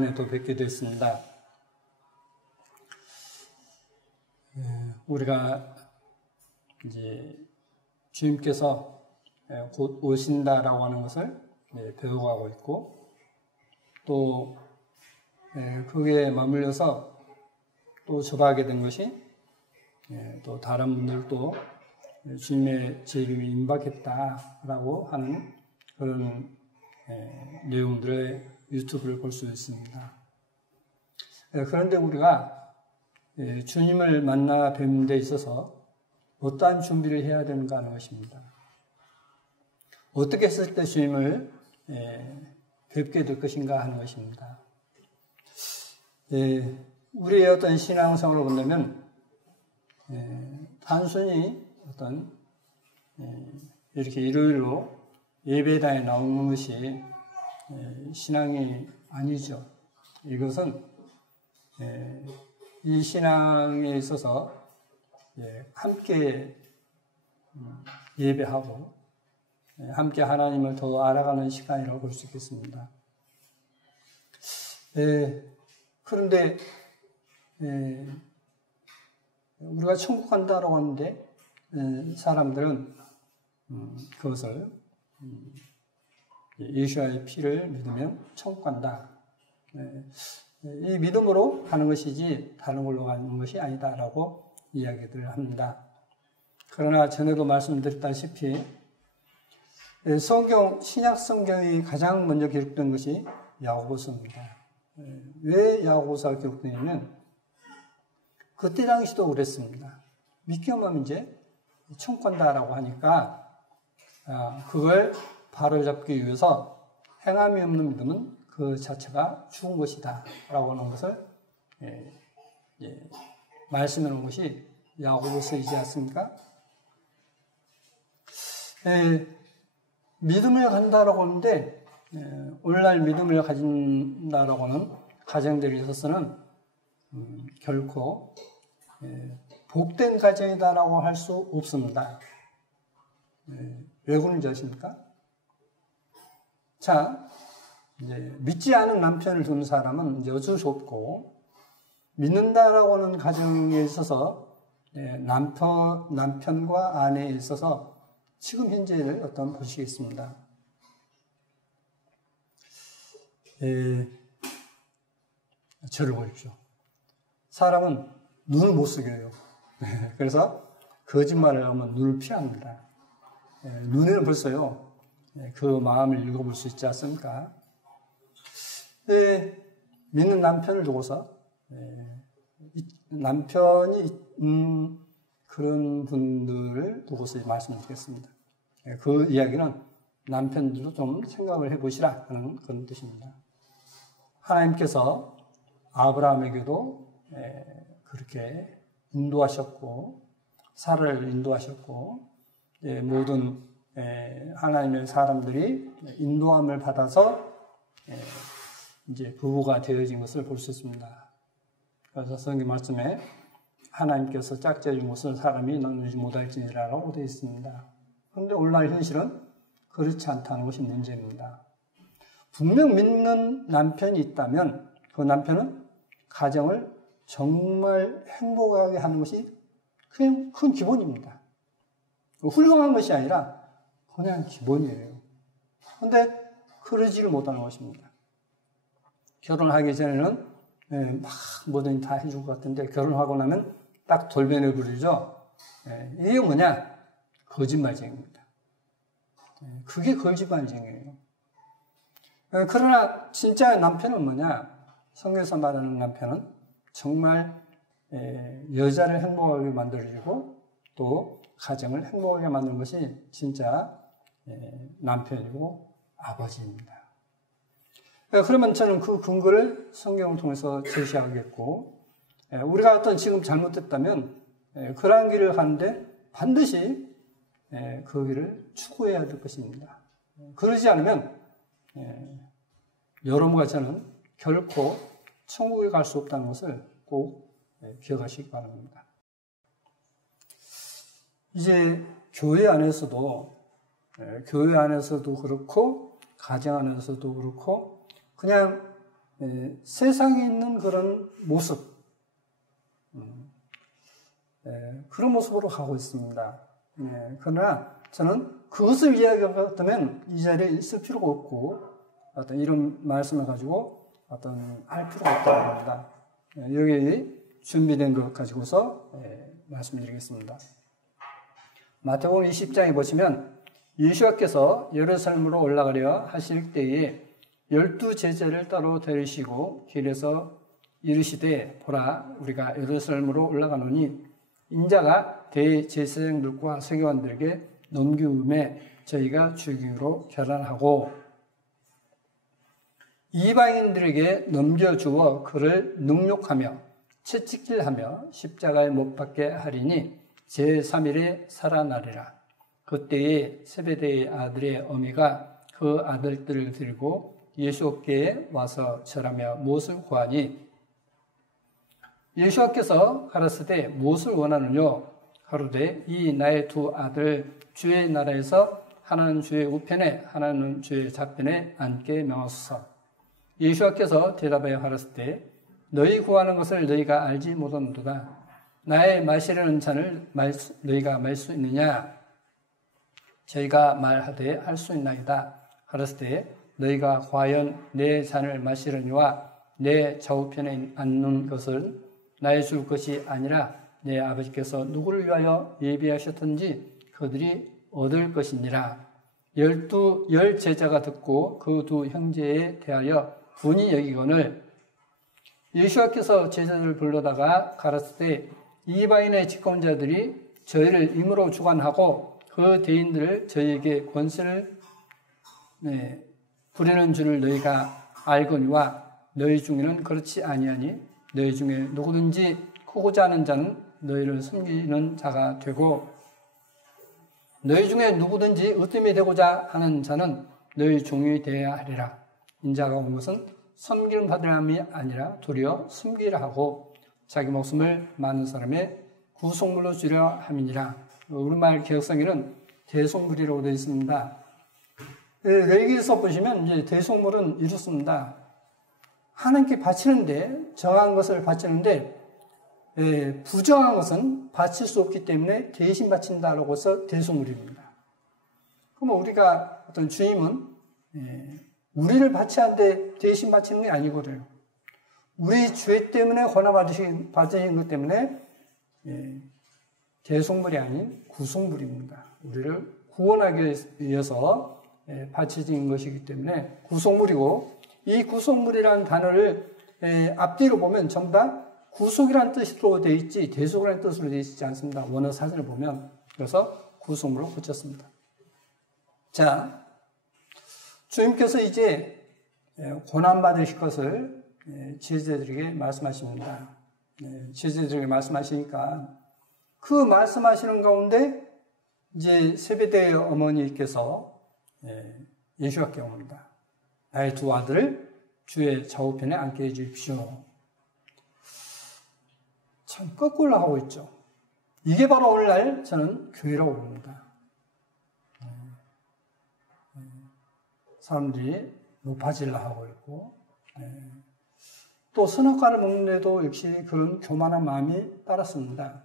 오랜만에 또 뵙게 됐습니다. 우리가 이제 주님께서 곧 오신다라고 하는 것을 배워가고 있고, 또 거기에 맞물려서 또 접하게 된 것이 또 다른 분들도 주님의 재림이 임박했다라고 하는 그런 내용들의 유튜브를 볼 수 있습니다. 그런데 우리가 주님을 만나 뵙는 데 있어서 어떠한 준비를 해야 되는가 하는 것입니다. 어떻게 했을 때 주님을 뵙게 될 것인가 하는 것입니다. 우리의 어떤 신앙생활을 본다면 단순히 어떤 이렇게 일요일로 예배당에 나오는 것이 신앙이 아니죠. 이것은 이 신앙에 있어서 함께 예배하고 함께 하나님을 더 알아가는 시간이라고 볼 수 있겠습니다. 그런데 우리가 천국 간다라고 하는데 사람들은 그것을 예수의 피를 믿으면 천국 간다. 이 믿음으로 가는 것이지 다른 걸로 가는 것이 아니다라고 이야기들을 합니다. 그러나 전에도 말씀드렸다시피 신약 성경이 가장 먼저 기록된 것이 야고보서입니다. 왜 야고보서가 기록되냐면 그때 당시도 그랬습니다. 믿기만 하면 이제 천국 간다라고 하니까 그걸 바로잡기 위해서 행함이 없는 믿음은 그 자체가 죽은 것이다 라고 하는 것을 말씀해 놓은 것이 야고보서이지 않습니까? 믿음을 간다라고 하는데 오늘날 믿음을 가진다라고 하는 가정들에 있어서는 결코 복된 가정이다라고 할 수 없습니다. 왜 그런지 아십니까? 자, 이제 믿지 않은 남편을 두는 사람은 이제 어쩔 수 없고, 믿는다라고 하는 가정에 있어서 남편과 아내에 있어서 지금 현재를 어떤 보시겠습니다. 저를 보십시오. 사람은 눈을 못 속여요. 그래서 거짓말을 하면 눈을 피합니다. 눈에는 벌써요. 그 마음을 읽어볼 수 있지 않습니까? 믿는 남편을 두고서 남편이 그런 분들을 두고서 말씀드리겠습니다. 그 이야기는 남편들도 좀 생각을 해보시라 하는 그런 뜻입니다. 하나님께서 아브라함에게도 그렇게 인도하셨고 사라를 인도하셨고 모든 하나님의 사람들이 인도함을 받아서 이제 부부가 되어진 것을 볼 수 있습니다. 그래서 성경 말씀에 하나님께서 짝지어진 것을 사람이 나누지 못할지니라고 되어 있습니다. 그런데 오늘날 현실은 그렇지 않다는 것이 문제입니다. 분명 믿는 남편이 있다면 그 남편은 가정을 정말 행복하게 하는 것이 그냥 큰 기본입니다. 훌륭한 것이 아니라 그냥 기본이에요. 그런데 그러지를 못하는 것입니다. 결혼하기 전에는 막 뭐든 다 해줄 것 같은데 결혼하고 나면 딱 돌변을 부리죠. 이게 뭐냐? 거짓말쟁이입니다. 그게 거짓말쟁이에요. 그러나 진짜 남편은 뭐냐? 성경에서 말하는 남편은 정말 여자를 행복하게 만들어주고 또 가정을 행복하게 만드는 것이 진짜 남편이고 아버지입니다. 그러면 저는 그 근거를 성경을 통해서 제시하겠고, 우리가 어떤 지금 잘못됐다면 그러한 길을 가는데 반드시 그 길을 추구해야 될 것입니다. 그러지 않으면 여러분과 저는 결코 천국에 갈 수 없다는 것을 꼭 기억하시기 바랍니다. 이제 교회 안에서도 그렇고 가정 안에서도 그렇고 그냥 세상에 있는 그런 모습, 그런 모습으로 가고 있습니다. 그러나 저는 그것을 이야기하면 이 자리에 있을 필요가 없고 어떤 이런 말씀을 가지고 할 필요가 없다고 합니다. 여기 준비된 것 가지고서 말씀드리겠습니다. 마태복음 20장에 보시면 예수께서 예루살렘으로 올라가려 하실 때에 12 제자를 따로 데리시고 길에서 이르시되 보라 우리가 예루살렘으로 올라가노니 인자가 대제사장들과 서기관들에게 넘기움에 저희가 주기로 결단하고 이방인들에게 넘겨주어 그를 능욕하며 채찍질하며 십자가에 못 박게 하리니 제3일에 살아나리라. 그때에 세베대의 아들의 어미가 그 아들들을 들고 예수 어깨에 와서 절하며 무엇을 구하니 예수께서 가라사대 무엇을 원하느뇨? 가로되 이 나의 두 아들 주의 나라에서 하나는 주의 우편에 하나는 주의 좌편에 앉게 명하소서. 예수께서 대답하여 가라사대 너희 구하는 것을 너희가 알지 못하는도다. 나의 마시려는 잔을 너희가 말 수 있느냐? 저희가 말하되 할 수 있나이다. 가라사대 너희가 과연 내 잔을 마시려니와 내 좌우편에 앉는 것을 나의 줄 것이 아니라 내 아버지께서 누구를 위하여 예비하셨던지 그들이 얻을 것이니라. 열 제자가 듣고 그 두 형제에 대하여 분이 여기거늘 예수께서 제자들을 불러다가 가라사대 이방인의 집권자들이 저희를 임으로 주관하고 그 대인들을 저희에게 권세를 부리는 줄을 너희가 알거니와 너희 중에는 그렇지 아니하니 너희 중에 누구든지 크고자 하는 자는 너희를 섬기는 자가 되고 너희 중에 누구든지 으뜸이 되고자 하는 자는 너희 종이 되어야 하리라. 인자가 온 것은 섬기는 받으람이 아니라 도리어 섬기라 하고 자기 목숨을 많은 사람의 구속물로 주려 함이니라. 우리말 개혁성에는 대속물이라고 되어 있습니다. 레위기에서 보시면 이제 대속물은 이렇습니다. 하나님께 바치는데 정한 것을 바치는데 부정한 것은 바칠 수 없기 때문에 대신 바친다라고 해서 대속물입니다. 그럼 우리가 어떤 주님은 우리를 바치는데 대신 바치는 게 아니거든요. 우리 죄 때문에 권한 받으신 것 때문에 대속물이 아닌 구속물입니다. 우리를 구원하기 위해서 바쳐진 것이기 때문에 구속물이고 이 구속물이라는 단어를 앞뒤로 보면 전부 다 구속이라는 뜻으로 되어 있지 대속이라는 뜻으로 되어 있지 않습니다. 원어 사전을 보면. 그래서 구속물로 붙였습니다. 자, 주님께서 이제 고난받으실 것을 제자들에게 말씀하십니다. 제자들에게 말씀하시니까 그 말씀하시는 가운데 이제 세베대의 어머니께서 예수께 옵니다. 나의 두 아들을 주의 좌우편에 앉게 해주십시오. 참 거꾸로 하고 있죠. 이게 바로 오늘날 저는 교회라고 봅니다. 사람들이 높아지려 하고 있고 또 선악과를 먹는데도 역시 그런 교만한 마음이 따랐습니다.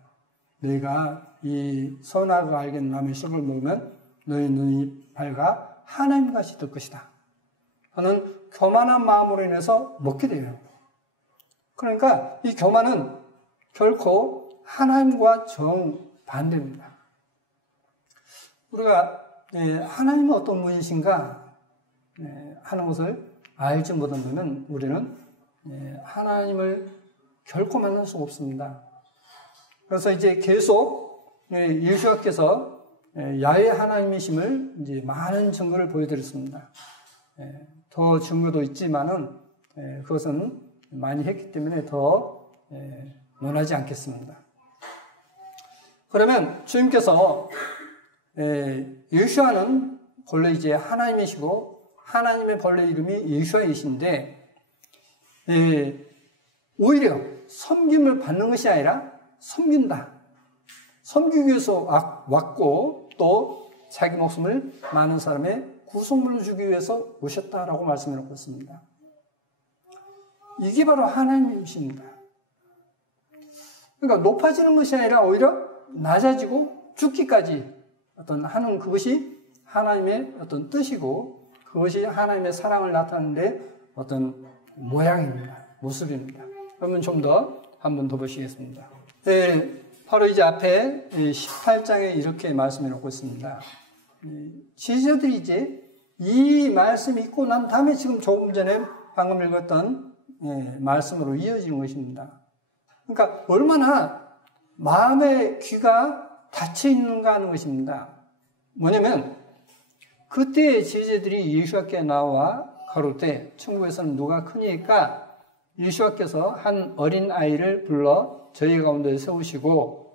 너희가 이 선악을 알겠는 남의 썩을 먹으면 너희 눈이 밝아 하나님같이 될 것이다. 저는 교만한 마음으로 인해서 먹게 돼요. 그러니까 이 교만은 결코 하나님과 정반대입니다. 우리가 하나님은 어떤 분이신가 하는 것을 알지 못한다면 우리는 하나님을 결코 만날 수가 없습니다. 그래서 이제 계속 예수께서 야훼 하나님이심을 이제 많은 증거를 보여드렸습니다. 더 증거도 있지만은 그것은 많이 했기 때문에 더 논하지 않겠습니다. 그러면 주님께서 예수아는 본래 이제 하나님이시고 하나님의 본래 이름이 예수아이신데 오히려 섬김을 받는 것이 아니라 섬긴다. 섬기기 위해서 왔고 또 자기 목숨을 많은 사람의 구속물로 주기 위해서 오셨다라고 말씀해 놓고 있습니다. 이게 바로 하나님이십니다. 그러니까 높아지는 것이 아니라 오히려 낮아지고 죽기까지 하는 그것이 하나님의 어떤 뜻이고 그것이 하나님의 사랑을 나타내는데 어떤 모양입니다. 모습입니다. 그러면 좀 더 한 번 더 보시겠습니다. 바로 이제 앞에 18장에 이렇게 말씀해 놓고 있습니다. 지지자들이 이제 이 말씀이 있고 난 다음에 지금 조금 전에 방금 읽었던 말씀으로 이어지는 것입니다. 그러니까 얼마나 마음의 귀가 닫혀 있는가 하는 것입니다. 뭐냐면 그때 제자들이 예수님께 나와 가로되 천국에서는 누가 크니까 예수님께서 한 어린 아이를 불러 저희 가운데 세우시고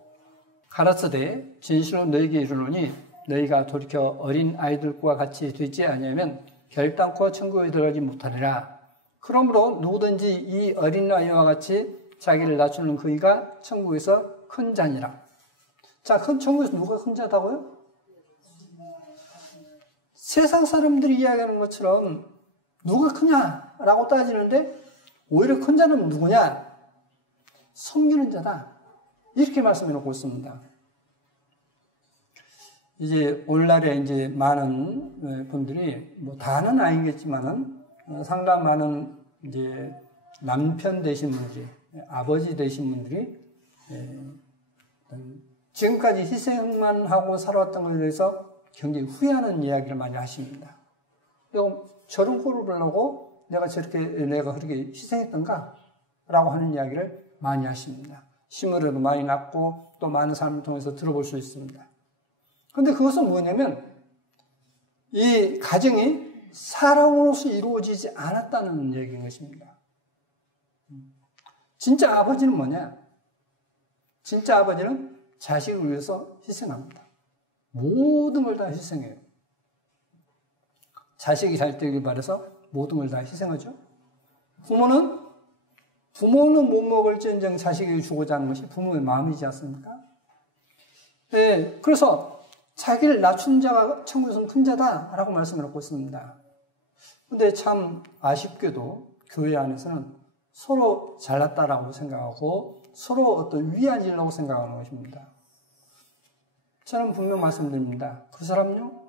가라사대 진실로 너희에게 이르노니 너희가 돌이켜 어린 아이들과 같이 되지 아니하면 결단코 천국에 들어가지 못하리라. 그러므로 누구든지 이 어린 아이와 같이 자기를 낮추는 그이가 천국에서 큰 자니라. 자, 천국에서 누가 큰 자다고요? 세상 사람들이 이야기하는 것처럼 누가 크냐라고 따지는데 오히려 큰 자는 누구냐? 섬기는 자다. 이렇게 말씀해 놓고 있습니다. 이제 오늘날에 이제 많은 분들이 뭐 다는 아니겠지만은 상당히 많은 이제 남편 되신 분들이 아버지 되신 분들이 지금까지 희생만 하고 살아왔던 것에 대해서 굉장히 후회하는 이야기를 많이 하십니다. 저런 꼴을 보려고 내가 그렇게 희생했던가? 라고 하는 이야기를 많이 하십니다. 신문에도 많이 났고 또 많은 사람을 통해서 들어볼 수 있습니다. 그런데 그것은 뭐냐면 이 가정이 사랑으로서 이루어지지 않았다는 얘기인 것입니다. 진짜 아버지는 뭐냐? 진짜 아버지는 자식을 위해서 희생합니다. 모든 걸 다 희생해요. 자식이 잘 되길 바라서 모든 걸 다 희생하죠. 부모는 못 먹을지언정 자식에게 주고자 하는 것이 부모의 마음이지 않습니까? 네, 그래서 자기를 낮춘 자가 천국에서는 큰 자다라고 말씀을 하고 있습니다. 근데 참 아쉽게도 교회 안에서는 서로 잘났다라고 생각하고 서로 어떤 위안이라고 생각하는 것입니다. 저는 분명 말씀드립니다. 그 사람은요?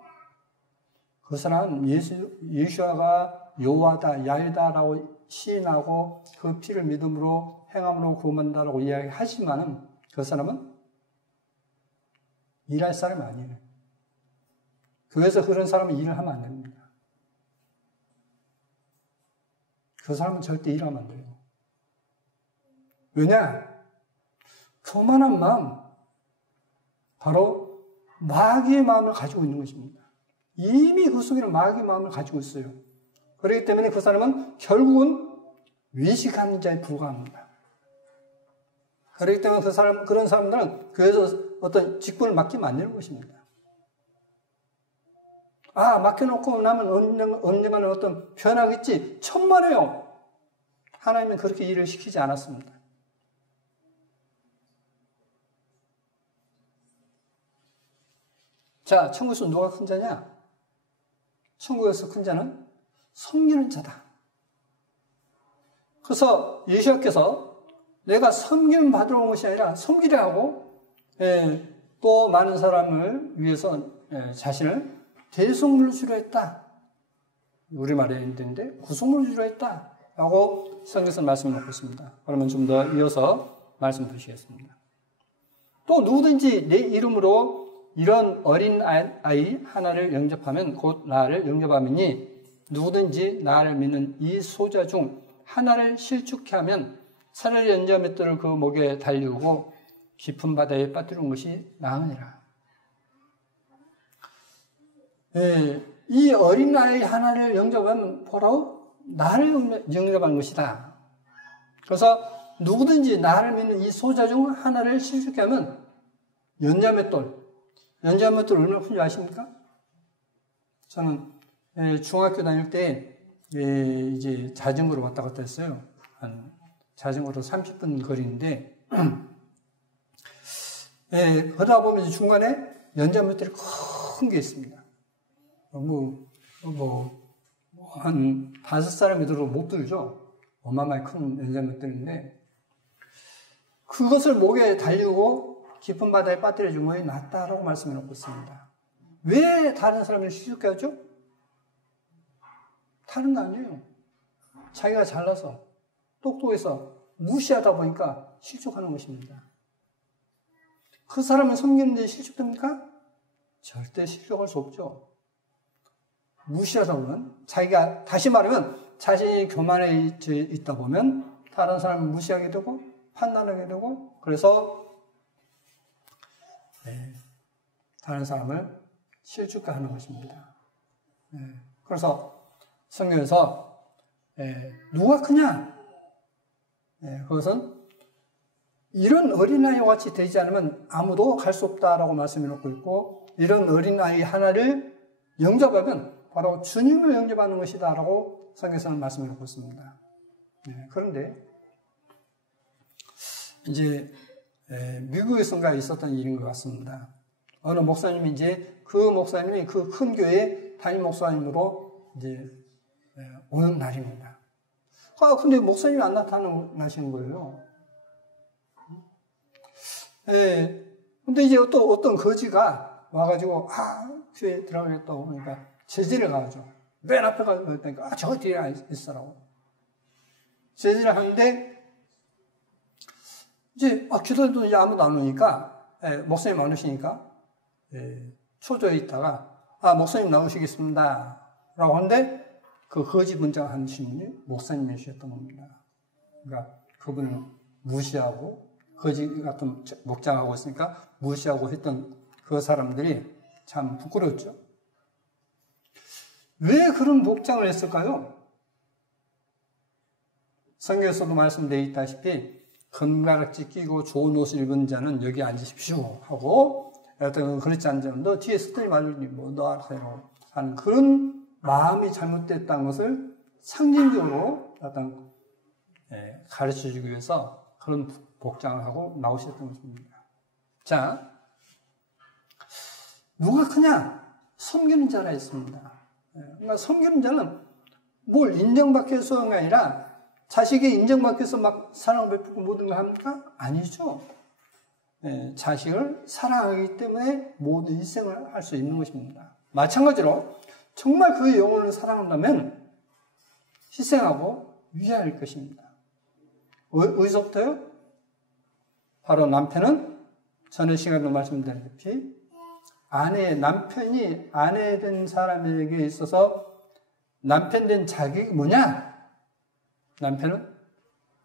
그 사람은 예수아가 여호와다 야훼다라고 시인하고 그 피를 믿음으로 행함으로 구원한다라고 이야기하지만은 그 사람은 일할 사람이 아니에요. 교회에서 그런 사람은 일을 하면 안 됩니다. 그 사람은 절대 일하면 안 돼요. 왜냐? 교만한 마음, 바로 마귀의 마음을 가지고 있는 것입니다. 이미 그 속에는 마귀의 마음을 가지고 있어요. 그렇기 때문에 그 사람은 결국은 외식하는 자에 불과합니다. 그렇기 때문에 그런 사람들은 교회에서 어떤 직분을 맡기면 안 되는 것입니다. 맡겨놓고 나면 언젠가는 어떤 변하겠지. 천만에요. 하나님은 그렇게 일을 시키지 않았습니다. 자, 천국에서 누가 큰 자냐? 천국에서 큰 자는 섬기는 자다. 그래서 예수님께서 내가 섬김 받으러 온 것이 아니라 섬기려 하고 또 많은 사람을 위해서 자신을 대속물로 주려 했다. 우리말에 있는데 구속물로 주려 했다. 라고 성경에서 말씀을 놓고 있습니다. 그러면 좀 더 이어서 말씀 드리겠습니다. 또 누구든지 내 이름으로 이런 어린 아이 하나를 영접하면 곧 나를 영접함이니 누구든지 나를 믿는 이 소자 중 하나를 실축해 하면 차라리 연자 맷돌을 그 목에 달리우고 깊은 바다에 빠뜨리는 것이 나으니라. 이 어린 아이 하나를 영접하면 바로 나를 영접한 것이다. 그래서 누구든지 나를 믿는 이 소자 중 하나를 실축해 하면 연자 맷돌 얼마나 큰지 아십니까? 저는 중학교 다닐 때 이제 자전거로 왔다 갔다 했어요. 자전거로 30분 거리인데 그러다 보면 중간에 연자 맷돌이 큰 게 있습니다. 한 5사람이 들어도 못 들죠. 어마어마하게 큰 연장것들인데 그것을 목에 달리고 깊은 바다에 빠뜨려 준 것이 낫다라고 말씀해 놓고 있습니다. 왜 다른 사람을 실족해 하죠? 다른 거 아니에요. 자기가 잘나서 똑똑해서 무시하다 보니까 실족하는 것입니다. 그 사람을 섬기는데 실족됩니까? 절대 실족할 수 없죠. 무시하다 보면 자기가 다시 말하면 자신이 교만해 있다 보면 다른 사람을 무시하게 되고 판단하게 되고 그래서 다른 사람을 실족하게 하는 것입니다. 그래서 성경에서 누가 크냐? 그것은 이런 어린아이와 같이 되지 않으면 아무도 갈 수 없다라고 말씀해 놓고 있고 이런 어린아이 하나를 영접하면 바로 주님을 영접하는 것이다라고 성경에서는 말씀해 놓고 있습니다. 그런데 이제 미국에선가 있었던 일인 것 같습니다. 어느 목사님이 이제 그 목사님이 그 큰 교회 담임 목사님으로 이제 오는 날입니다. 근데 목사님이 안 나타나시는 거예요. 근데 이제 또 어떤 거지가 와가지고, 교회에 들어가겠다고 그러니까 제지를 가죠. 맨 앞에 가서 그러니까, 저 뒤에 있으라고. 제지를 하는데, 이제, 기도해도 이제 아무도 안 오니까, 목사님 안 오시니까, 초조해 있다가, 목사님 나오시겠습니다. 라고 하는데, 그 거지 분장하신 분이 목사님이셨던 겁니다. 그러니까 그분을 무시하고 거지 같은 목장하고 있으니까 무시하고 했던 그 사람들이 참 부끄러웠죠. 왜 그런 목장을 했을까요? 성경에서도 말씀되어 있다시피 금가락지 끼고 좋은 옷을 입은 자는 여기 앉으십시오 하고 어떤 그렇지 않은 자는 너 뒤에 스토리 말리니 너 알아서 하는 그런 마음이 잘못됐다는 것을 상징적으로 어떤 가르쳐주기 위해서 그런 복장을 하고 나오셨던 것입니다. 자, 누가 크냐? 섬기는 자라 했습니다. 그러니까 섬기는 자는 뭘 인정받기 위해서가 아니라 자식이 인정받기 위해서 막 사랑을 베푸고 모든 걸 합니까? 아니죠. 자식을 사랑하기 때문에 모든 희생을 할 수 있는 것입니다. 마찬가지로 정말 그의 영혼을 사랑한다면 희생하고 위하일 것입니다. 어디서부터요? 바로 남편은 전에 시간에도 말씀드렸다시피 남편이 아내 된 사람에게 있어서 남편 된 자격이 뭐냐? 남편은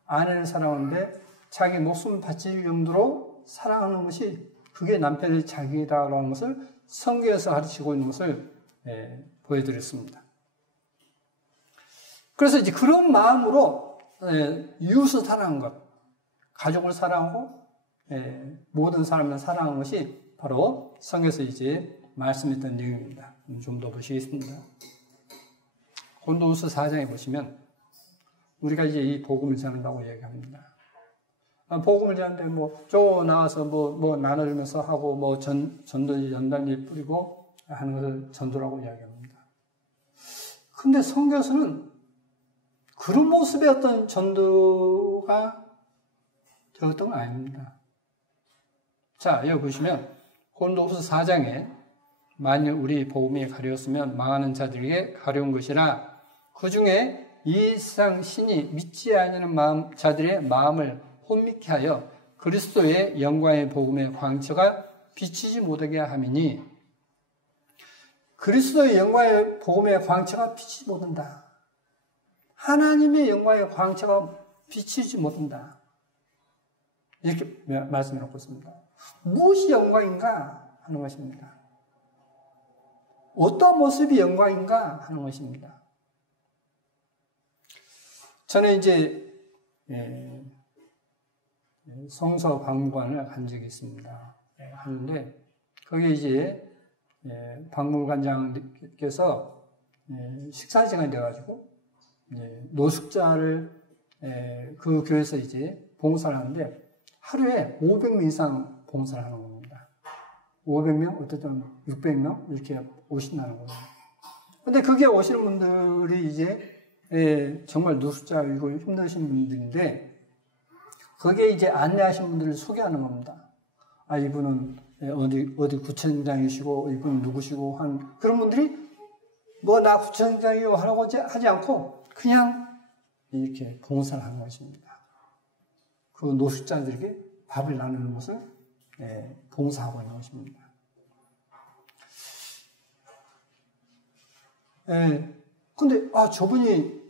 아내를 사랑하는데 자기 목숨 바칠 용도로 사랑하는 것이 그게 남편의 자격이다라는 것을 성경에서 가르치고 있는 것을 보여드렸습니다. 그래서 이제 그런 마음으로 이웃을 사랑하는 것, 가족을 사랑하고 모든 사람을 사랑하는 것이 바로 성경에서 이제 말씀했던 내용입니다. 좀 더 보시겠습니다. 고린도후서 4장에 보시면 우리가 이제 이 복음을 전한다고 얘기합니다. 복음을 전하는데 저 나와서 나눠주면서 하고 전도 연단지 뿌리고 하는 것을 전도라고 이야기합니다. 근데 성경에서는 그런 모습의 어떤 전도가 되었던 건 아닙니다. 자, 여기 보시면 고린도후서 4장에 만일 우리 복음이 가려웠으면 망하는 자들에게 가려운 것이라 그 중에 이 세상 신이 믿지 않는 자들의 마음을 혼미케 하여 그리스도의 영광의 복음의 광채가 비치지 못하게 함이니 그리스도의 영광의 복음의 광채가 비치지 못한다. 하나님의 영광의 광채가 비치지 못한다. 이렇게 말씀해 놓고 있습니다. 무엇이 영광인가 하는 것입니다. 어떤 모습이 영광인가 하는 것입니다. 저는 이제 성서 박물관을 간 적이 있습니다. 하는데 거기 이제 박물관장께서 식사 시간이 돼가지고 노숙자를 그 교회에서 이제 봉사를 하는데 하루에 500명 이상 봉사를 하는 겁니다. 500명, 어쨌든 600명 이렇게 오신다는 거예요. 근데 그게 오시는 분들이 이제 정말 노숙자이고 힘드신 분들인데 거기에 이제 안내하신 분들을 소개하는 겁니다. 아, 이분은 어디 구청장이시고 이분은 누구시고 한 그런 분들이 뭐 나 구청장이요 하라고 하지 않고 그냥 이렇게 봉사를 하는 것입니다. 그 노숙자들에게 밥을 나누는 것을 봉사하고 있는 것입니다. 근데 저분이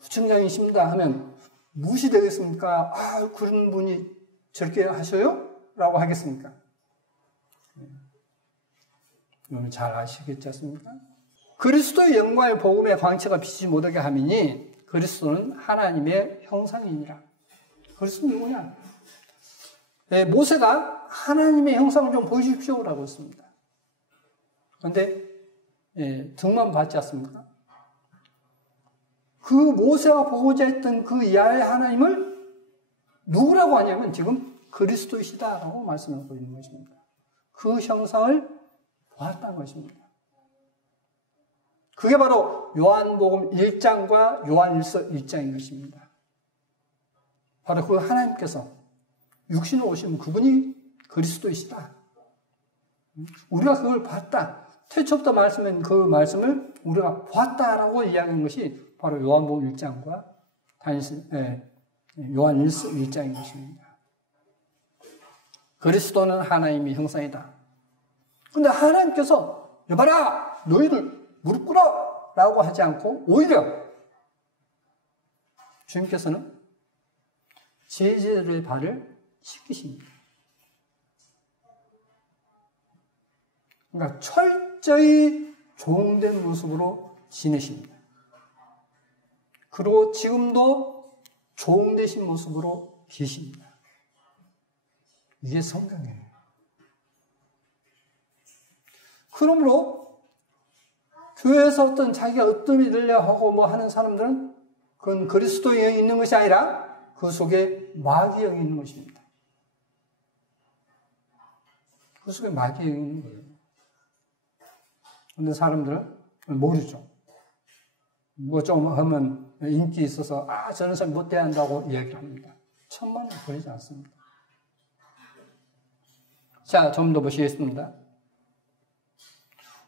구청장이십니다 하면 무엇이 되겠습니까? 아, 그런 분이 저렇게 하셔요? 라고 하겠습니까? 이거는 잘 아시겠지 않습니까? 그리스도의 영광의 복음의 광채가 비치지 못하게 함이니 그리스도는 하나님의 형상이니라. 그리스도는 누구냐? 모세가 하나님의 형상을 좀 보여주십시오 라고 했습니다. 그런데 등만 받지 않습니까? 그 모세가 보고자 했던 그 야훼 하나님을 누구라고 하냐면 지금 그리스도이시다라고 말씀하고 있는 것입니다. 그 형상을 보았다는 것입니다. 그게 바로 요한복음 1장과 요한일서 1장인 것입니다. 바로 그 하나님께서 육신으로 오신 그분이 그리스도이시다. 우리가 그걸 봤다. 태초부터 말씀한 그 말씀을 우리가 보았다라고 이야기한 것이 바로 요한복음 1장과 요한일서 1장인 것입니다. 그리스도는 하나님의 형상이다. 그런데 하나님께서 여봐라 너희들 무릎 꿇어 라고 하지 않고 오히려 주님께서는 제자들의 발을 씻기십니다. 그러니까 철저히 종된 모습으로 지내십니다. 그리고 지금도 종되신 모습으로 계십니다. 이게 성경이에요. 그러므로 교회에서 자기가 어떤 일을 하고 뭐 하는 사람들은 그건 그리스도의 영이 있는 것이 아니라 그 속에 마귀의 영이 있는 것입니다. 그 속에 마귀의 영이 있는 거예요. 그런데 사람들은 모르죠. 뭐 좀 하면 인기 있어서 저런 사람 못 돼야 한다고 이야기를 합니다. 천만을 버리지 않습니다. 자, 좀 더 보시겠습니다.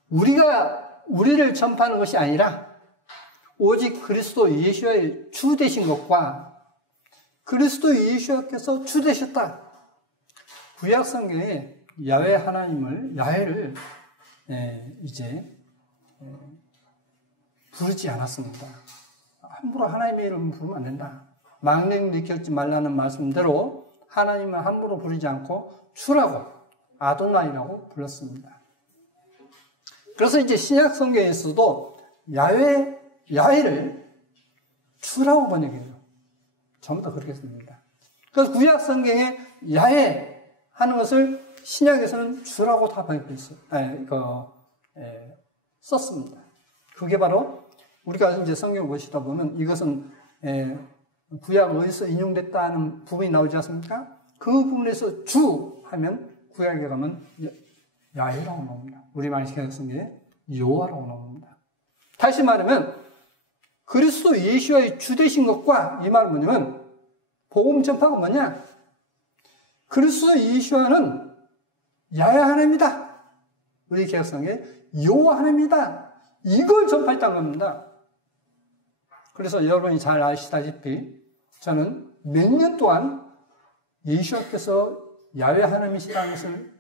우리를 전파하는 것이 아니라 오직 그리스도 예수의 주 되신 것과 그리스도 예수께서 주 되셨다. 구약 성경에 야훼 하나님을 야훼를 이제 부르지 않았습니다. 함부로 하나님의 이름을 부르면 안 된다. 망령 일컫지 말라는 말씀대로 하나님을 함부로 부르지 않고 주라고 아도나이라고 불렀습니다. 그래서 이제 신약 성경에서도 야훼를 주라고 번역해요. 전부 다 그렇게 씁니다. 그래서 구약 성경에 야훼 하는 것을 신약에서는 주라고 다 번역했어요. 썼습니다. 그게 바로 우리가 이제 성경 보시다 보면 이것은 구약 어디서 인용됐다는 부분이 나오지 않습니까? 그 부분에서 주 하면 구약에 가면 야훼라고 나옵니다. 우리말 성경에 여호와라고 나옵니다. 다시 말하면 그리스도 예수의 주 되신 것과 이 말은 뭐냐면 복음 전파가 뭐냐? 그리스도 예수와는 야훼 하나님이다. 우리 개혁성에 여호와 하나님이다. 이걸 전파했다는 겁니다. 그래서 여러분이 잘 아시다시피 저는 몇 년 동안 예수께서 야훼 하나님이시라는 것을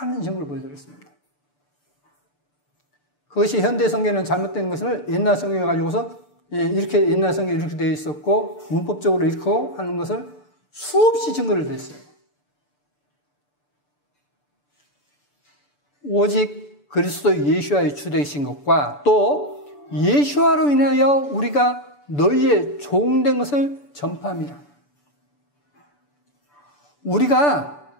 많은 증거를 보여드렸습니다. 그것이 현대 성경에는 잘못된 것을 옛날 성경에 가지고서 이렇게 옛날 성경에 이렇게 되어 있었고 문법적으로 읽고 하는 것을 수없이 증거를 드렸어요. 오직 그리스도 예수와의 주되신 것과 또 예수와로 인하여 우리가 너희의 종된 것을 전파합니다. 우리가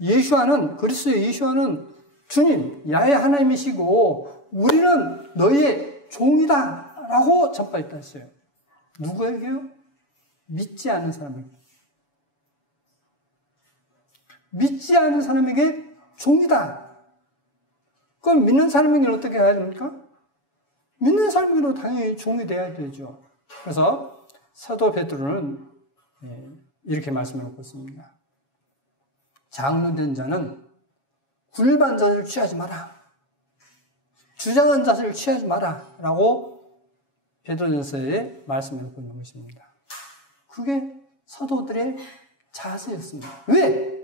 예수와는 그리스도 예수와는 주님 야훼 하나님이시고 우리는 너희의 종이다 라고 전파했다 했어요. 누구에게요? 믿지 않는 사람에게. 믿지 않는 사람에게 종이다. 그럼 믿는 사람에게는 어떻게 해야 됩니까? 믿는 삶으로 당연히 종이 돼야 되죠. 그래서 사도 베드로는 이렇게 말씀하고 있습니다. 장로된 자는 굴반 자세를 취하지 마라. 주장한 자세를 취하지 마라. 라고 베드로전서에 말씀하고 있는 것입니다. 그게 사도들의 자세였습니다. 왜?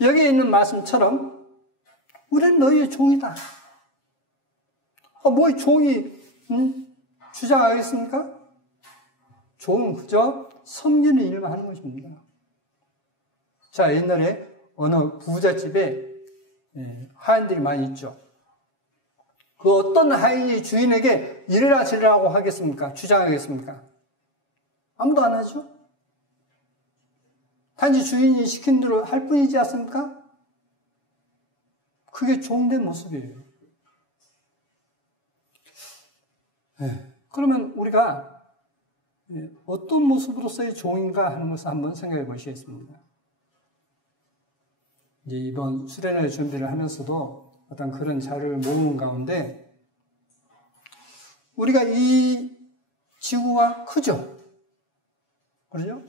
여기에 있는 말씀처럼 우리는 너희의 종이다. 뭐 종이 주장하겠습니까? 종은 그저 섬기는 일만 하는 것입니다. 자, 옛날에 어느 부잣집에 하인들이 많이 있죠. 그 어떤 하인이 주인에게 이래라 저래라고 하겠습니까? 주장하겠습니까? 아무도 안 하죠. 단지 주인이 시킨 대로 할 뿐이지 않습니까? 그게 종된 모습이에요. 그러면 우리가 어떤 모습으로서의 종인가 하는 것을 한번 생각해 보시겠습니다. 이제 이번 수련회 준비를 하면서도 어떤 그런 자료를 모은 가운데 우리가 이 지구가 크죠? 그렇죠?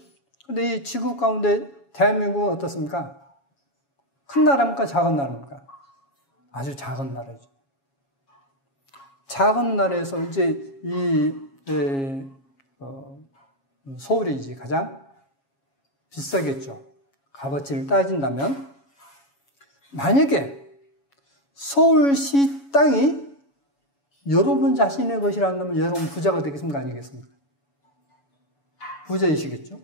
근데 이 지구 가운데 대한민국은 어떻습니까? 큰 나라입니까? 작은 나라입니까? 아주 작은 나라죠. 작은 나라에서 이제 서울이 이제 가장 비싸겠죠. 값어치를 따진다면 만약에 서울시 땅이 여러분 자신의 것이라면 여러분 부자가 되겠습니까? 아니겠습니까? 부자이시겠죠?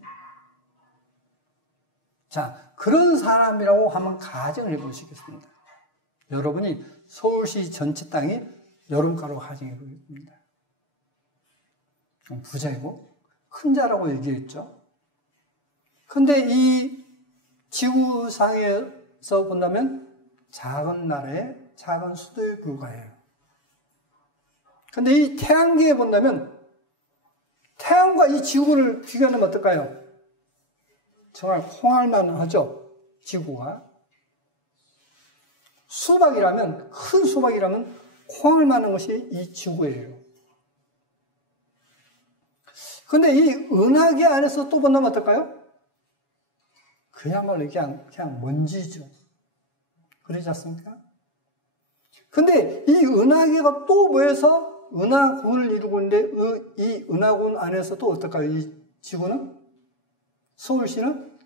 자, 그런 사람이라고 한번 가정을 해보시겠습니다. 여러분이 서울시 전체 땅이 여러분 거라고 가정해 보겠습니다. 부자이고 큰 자라고 얘기했죠. 근데 이 지구상에서 본다면 작은 나라의 작은 수도에 불과해요. 근데 이 태양계에 본다면 태양과 이 지구를 비교하면 어떨까요? 정말 콩알만 하죠. 지구가. 수박이라면, 큰 수박이라면 콩알만 한 것이 이 지구예요. 근데 이 은하계 안에서 또 본다면 어떨까요? 그야말로 그냥 먼지죠. 그러지 않습니까? 근데 이 은하계가 또 모여서 은하군을 이루고 있는데 이 은하군 안에서도 어떨까요? 이 지구는? 서울시는?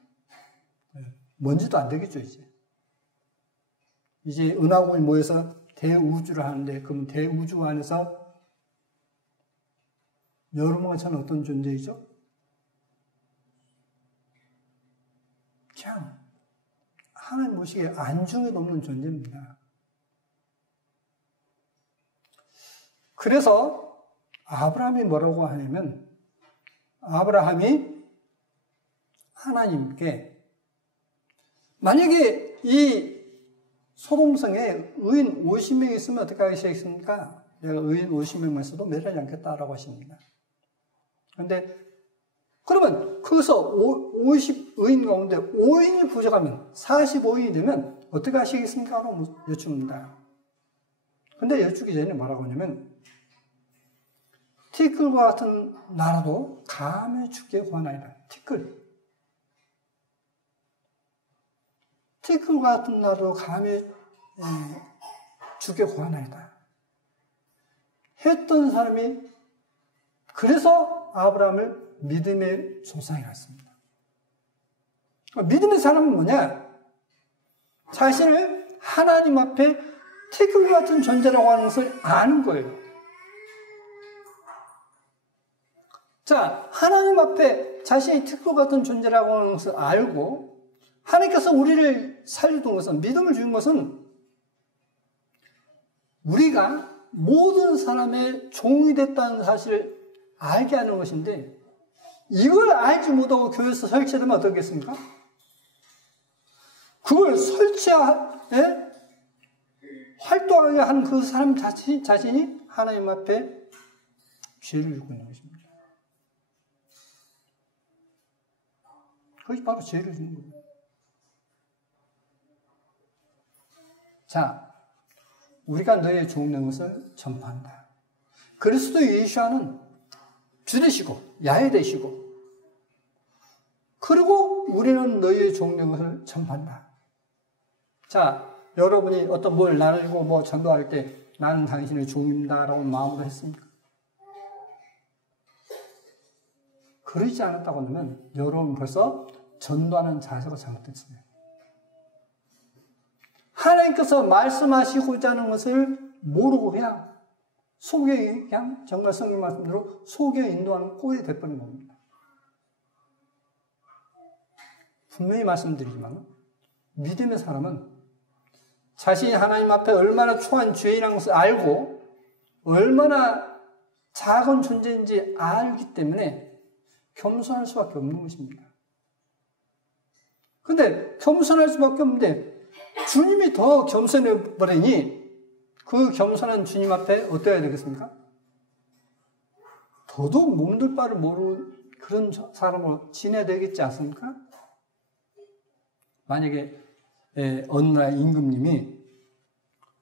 먼지도 안 되겠죠, 이제. 이제 은하군이 모여서 대우주를 하는데, 그럼 대우주 안에서 여러분과 저는 어떤 존재이죠? 그냥 하나님 보시기에 안중에 없는 존재입니다. 그래서 아브라함이 뭐라고 하냐면 아브라함이 하나님께 만약에 이 소돔성에 의인 50명 있으면 어떻게 하시겠습니까? 내가 의인 50명만 있어도 멸하지 않겠다라고 하십니다. 그런데 그러면 거기서 50의인 가운데 5인이 부족하면 45인이 되면 어떻게 하시겠습니까? 라고 여쭙니다. 근데 여쭙기 전에 뭐라고 하냐면 티끌과 같은 나라도 감히 죽게 구하나이다. 티끌과 같은 나라도 감히 죽게 구하나이다. 했던 사람이 그래서 아브라함을 믿음의 조상이라고 했습니다. 믿음의 사람은 뭐냐? 자신을 하나님 앞에 티끌 같은 존재라고 하는 것을 아는 거예요. 자, 하나님 앞에 자신이 티끌 같은 존재라고 하는 것을 알고 하나님께서 우리를 살려둔 것은, 믿음을 준 것은 우리가 모든 사람의 종이 됐다는 사실을 알게 하는 것인데 이걸 알지 못하고 교회에서 설치하면 어떻겠습니까? 그걸 활동하게 한 그 사람 자신이 하나님 앞에 죄를 지고 있는 것입니다. 그것이 바로 죄를 짓는 거예요. 자, 우리가 너희의 종된 것을 전파한다. 그리스도 예수와는 주 되시고 야훼 되시고 그리고 우리는 너희의 종된 것을 전파한다. 자, 여러분이 어떤 뭘 나누고 뭐 전도할 때 나는 당신의 종입니다 라고 마음으로 했습니까? 그러지 않았다고 하면 여러분 벌써 전도하는 자세가 잘못됐어요. 하나님께서 말씀하시고자 하는 것을 모르고 그냥 속에 그냥 정말 성경 말씀대로 속에 인도하는 꼴이 돼버린 겁니다. 분명히 말씀드리지만 믿음의 사람은 자신이 하나님 앞에 얼마나 초한 죄인이라는 것을 알고 얼마나 작은 존재인지 알기 때문에 겸손할 수밖에 없는 것입니다. 근데 겸손할 수밖에 없는데 주님이 더 겸손해 버리니 그 겸손한 주님 앞에 어떠해야 되겠습니까? 더더욱 몸둘 바를 모르는 그런 사람으로 지내야 되겠지 않습니까? 만약에 어느 날 임금님이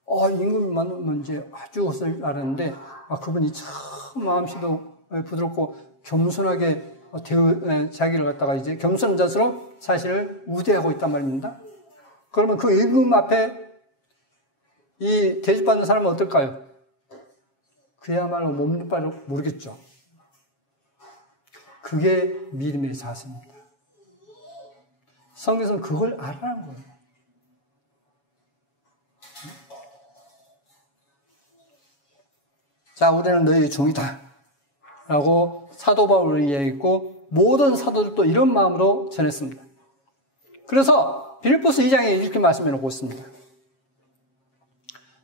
임금님 만나면 이제 아주 옷을 알았는데 그분이 참 마음씨도 부드럽고 겸손하게 자기를 갖다가 이제 겸손한 자세로 사실을 우대하고 있단 말입니다. 그러면 그 임금 앞에 이 대접받는 사람은 어떨까요? 그야말로 몸둘 바를 모르겠죠. 그게 믿음의 자세입니다. 성경에서는 그걸 알아라는 거예요. 자, 우리는 너희의 종이다 라고 사도 바울을 이야기했고 모든 사도들도 이런 마음으로 전했습니다. 그래서 빌립보서 2장에 이렇게 말씀해 놓고 있습니다.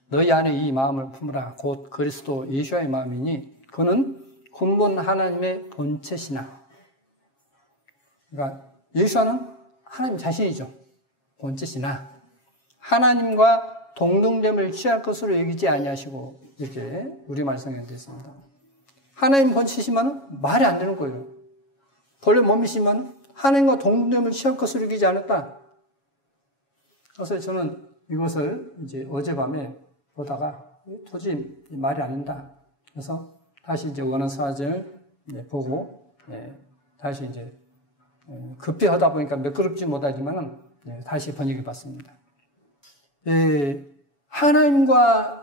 너희 안에 이 마음을 품으라. 곧 그리스도 예수와의 마음이니 그는 근본 하나님의 본체시나. 그러니까 예수와는 하나님 자신이죠. 본체시나 하나님과 동등됨을 취할 것으로 여기지 아니하시고 이렇게 우리말 성경에 되어 있습니다. 하나님 본체시면 말이 안 되는 거예요. 본래 몸이시면 하나님과 동등됨을 취할 것으로 여기지 않았다. 그래서 저는 이것을 이제 어젯밤에 보다가 도저히 말이 안 된다. 그래서 다시 이제 원어사전을 보고 다시 이제 급히 하다 보니까 매끄럽지 못하지만은 다시 번역해 봤습니다. 하나님과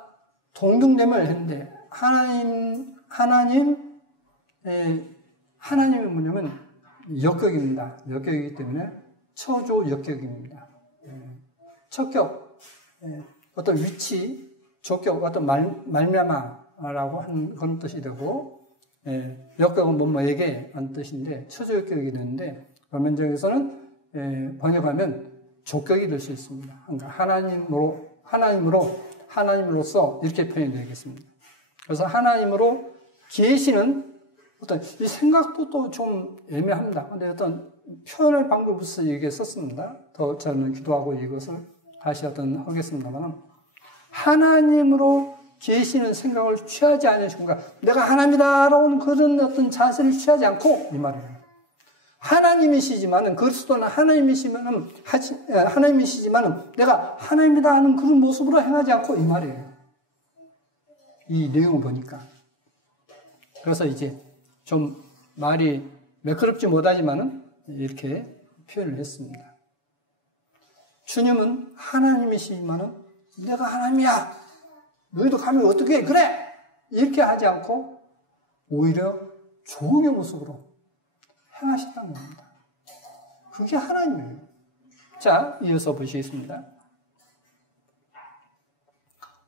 동등됨을 했는데 하나님은 뭐냐면 역격입니다. 역격이기 때문에 처조 역격입니다. 척격, 어떤 위치, 족격, 어떤 말미암아라고 하는 그런 뜻이 되고, 역격은 뭐뭐에게 하는 뜻인데 처조 역격이 되는데 원문적에서는 번역하면 족격이 될 수 있습니다. 그러니까 하나님으로서 이렇게 표현되겠습니다. 그래서 하나님으로 계시는 어떤 이 생각도 또 좀 애매합니다. 근데 어떤 표현할 방법을 이게 썼습니다. 더 저는 기도하고 이것을 다시 하겠습니다만 하나님으로 계시는 생각을 취하지 않으신가? 내가 하나님이다라고 그런 어떤 자세를 취하지 않고 이 말이에요. 하나님이시지만은 그리스도는 하나님이시지만은 내가 하나님이다 하는 그런 모습으로 행하지 않고 이 말이에요. 이 내용을 보니까. 그래서 이제 좀 말이 매끄럽지 못하지만은 이렇게 표현을 했습니다. 주님은 하나님이시지만은 내가 하나님이야. 너희도 가면 어떻게 해? 그래! 이렇게 하지 않고 오히려 종의 모습으로 행하셨다는 겁니다. 그게 하나님이에요. 자, 이어서 보시겠습니다.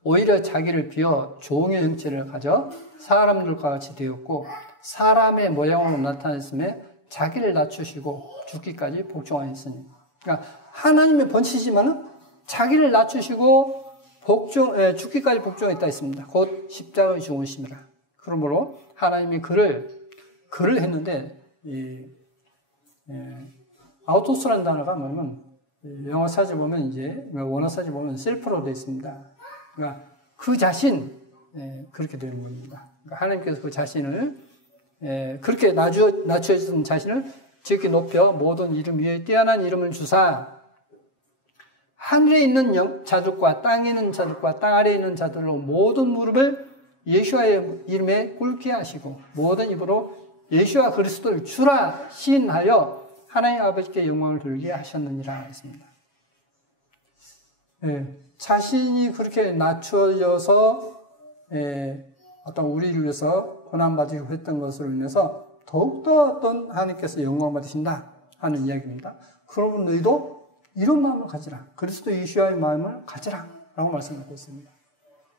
오히려 자기를 비워 종의 형체를 가져 사람들과 같이 되었고 사람의 모양으로 나타냈음에 자기를 낮추시고 죽기까지 복종하였으니. 그러니까 하나님의 본체지만은 자기를 낮추시고 죽기까지 복종했다 했습니다. 곧 십자가의 죽으심이라. 그러므로 하나님이 그를 했는데 아우토스라는 단어가 뭐냐면 영어 사지 보면 이제 원어 사지 보면 셀프로 되어 있습니다. 그러니까 그 자신 그렇게 되는 겁니다. 그러니까 하나님께서 그 자신을 그렇게 낮추어진 자신을 지극히 높여 모든 이름 위에 뛰어난 이름을 주사 하늘에 있는 자들과 땅에 있는 자들과 땅 아래에 있는 자들로 모든 무릎을 예수와의 이름에 꿇게 하시고 모든 입으로 예수와 그리스도를 주라 시인하여 하나님 아버지께 영광을 돌리게 하셨느니라 했습니다. 자신이 그렇게 낮추어져서 어떤 우리를 위해서 고난받으시고 했던 것을 인해서 더욱더 어떤 하나님께서 영광 받으신다 하는 이야기입니다. 그러면 너희도 이런 마음을 가지라. 그리스도 예수와의 마음을 가지라. 라고 말씀하고 있습니다.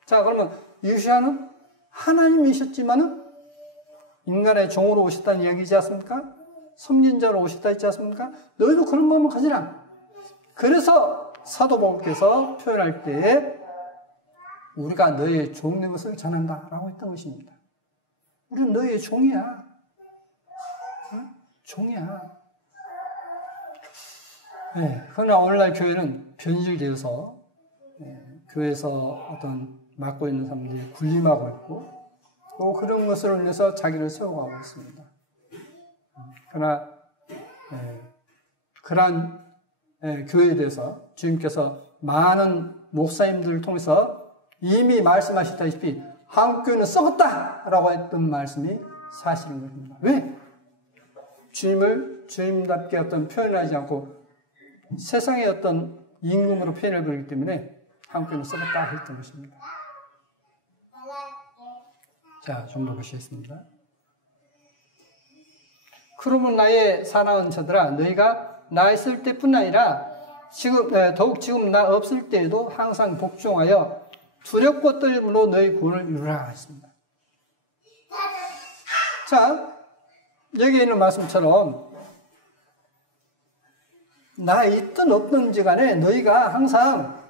자, 그러면 예수와는 하나님이셨지만은 인간의 종으로 오셨다는 이야기이지 않습니까? 섬긴자로 오셨다 했지 않습니까? 너희도 그런 마음을 가지라. 그래서 사도 바울께서 표현할 때에 우리가 너희의 종인 것을 전한다. 라고 했던 것입니다. 우리는 너희의 종이야. 응? 종이야. 그러나 오늘날 교회는 변질되어서 교회에서 어떤 맡고 있는 사람들이 군림하고 있고 또 그런 것으로 인해서 자기를 세워가고 있습니다. 그러나 그러한 교회에 대해서 주님께서 많은 목사님들을 통해서 이미 말씀하셨다시피 한국교회는 썩었다라고 했던 말씀이 사실인 겁니다. 왜? 주님을 주님답게 어떤 표현하지 않고 세상의 어떤 임금으로 표현을 그리기 때문에 한국교회는 썩었다 했던 것입니다. 자, 좀 더 보시겠습니다. 그러면 나의 사랑하는 자들아, 너희가 나 있을 때뿐 아니라 더욱 지금 나 없을 때에도 항상 복종하여 두렵고 떨림으로 너희 구원을 이루라 했습니다. 자, 여기 있는 말씀처럼 나 있든 없든지 간에 너희가 항상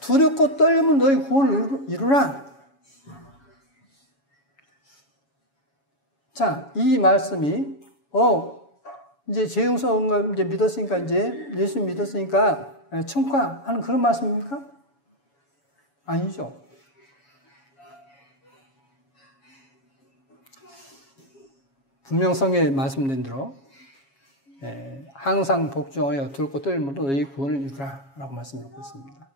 두렵고 떨리면 너희 구원을 이루라. 자, 이 말씀이 이제 죄 용서 이제 믿었으니까 이제 예수 믿었으니까 천국가 하는 그런 말씀입니까? 아니죠. 분명 성경에 말씀된 대로 항상 복종하여 두렵고 떨림으로 너희 구원을 이루라 라고 말씀하고 있습니다.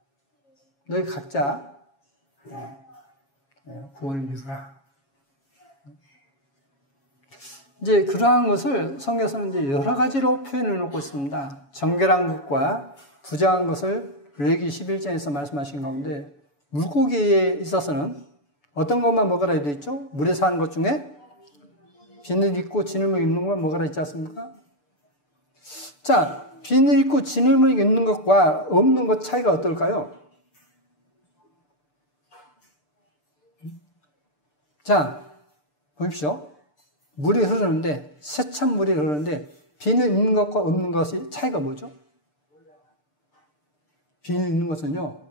너희 각자 구원을 이루라. 이제 그러한 것을 성경에서는 이제 여러 가지로 표현해 놓고 있습니다. 정결한 것과 부정한 것을 레위기 11장에서 말씀하신 가운데 물고기에 있어서는 어떤 것만 먹으라 되어 있죠? 물에 사는 것 중에 비늘 있고 진흙물 있는 것만 먹으라 했지 않습니까? 자, 비늘 있고 진흙물 있는 것과 없는 것 차이가 어떨까요? 자, 보십시오. 물이 흐르는데, 세찬 물이 흐르는데, 비늘 있는 것과 없는 것의 차이가 뭐죠? 비늘 있는 것은요,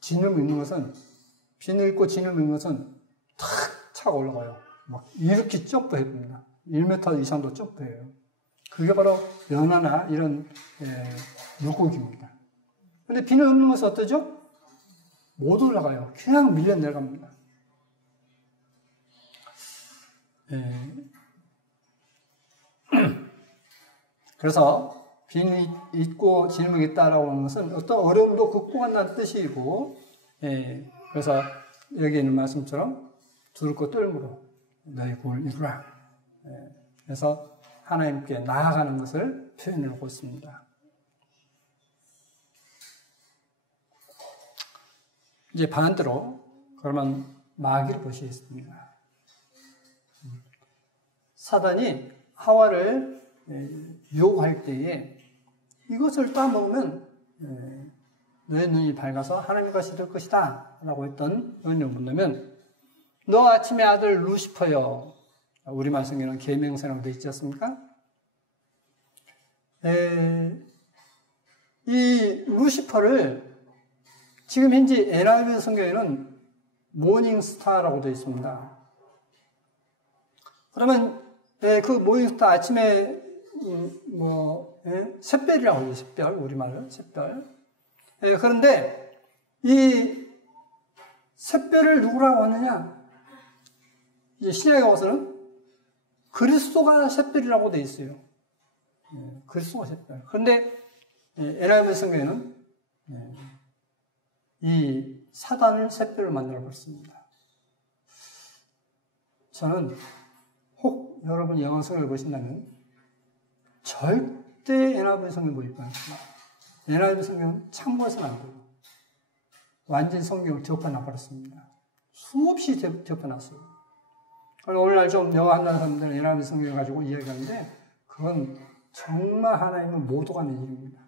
진흙물 있는 것은, 비늘 있고 진흙물 있는 것은 탁 차가 올라가요. 막 이렇게 점프해봅니다. 1m 이상도 점프해요. 그게 바로 연어나 이런 물고기입니다. 근데 비늘 없는 것은 어떠죠? 못 올라가요. 그냥 밀려 내려갑니다. 그래서 비늘 있고 진흙이 있다라고 하는 것은 어떤 어려움도 극복한다는 뜻이고, 그래서 여기 있는 말씀처럼 두렵고 떨므로 너희 구원을 이루라. 그래서 하나님께 나아가는 것을 표현해 놓고 있습니다. 이제 반대로 그러면 마귀를 보시겠습니다. 사단이 하와를 유혹할 때에 이것을 따먹으면 너의 눈이 밝아서 하나님의 것이 될 것이다 라고 했던 의미를 본다면 너 아침의 아들 루시퍼여, 우리말 성경은 계명세라고 되어 있지 않습니까? 이 루시퍼를 지금 현재 NIV 성경에는 모닝스타라고 되어 있습니다. 그러면 그 모닝스타 아침에 샛별이라고 해요. 샛별, 우리말로 샛별. 그런데 이 샛별을 누구라고 하느냐? 이제 신약에 와서는 그리스도가 샛별이라고 되어 있어요. 그리스도가 샛별. 그런데 NIV 성경에는 이 사단을 샛별로 만들어 버렸습니다. 저는 혹 여러분 영어 성경을 보신다면 절대 NIV 성경 보지 마십시오. NIV 성경은 참고해서는 안 돼요. 완전 성경을 덮어놔 버렸습니다. 수없이 덮어놨어요. 오늘날 좀 영어 한다는 사람들은 NIV 성경을 가지고 이야기하는데 그건 정말 하나님의 모독하는 일입니다.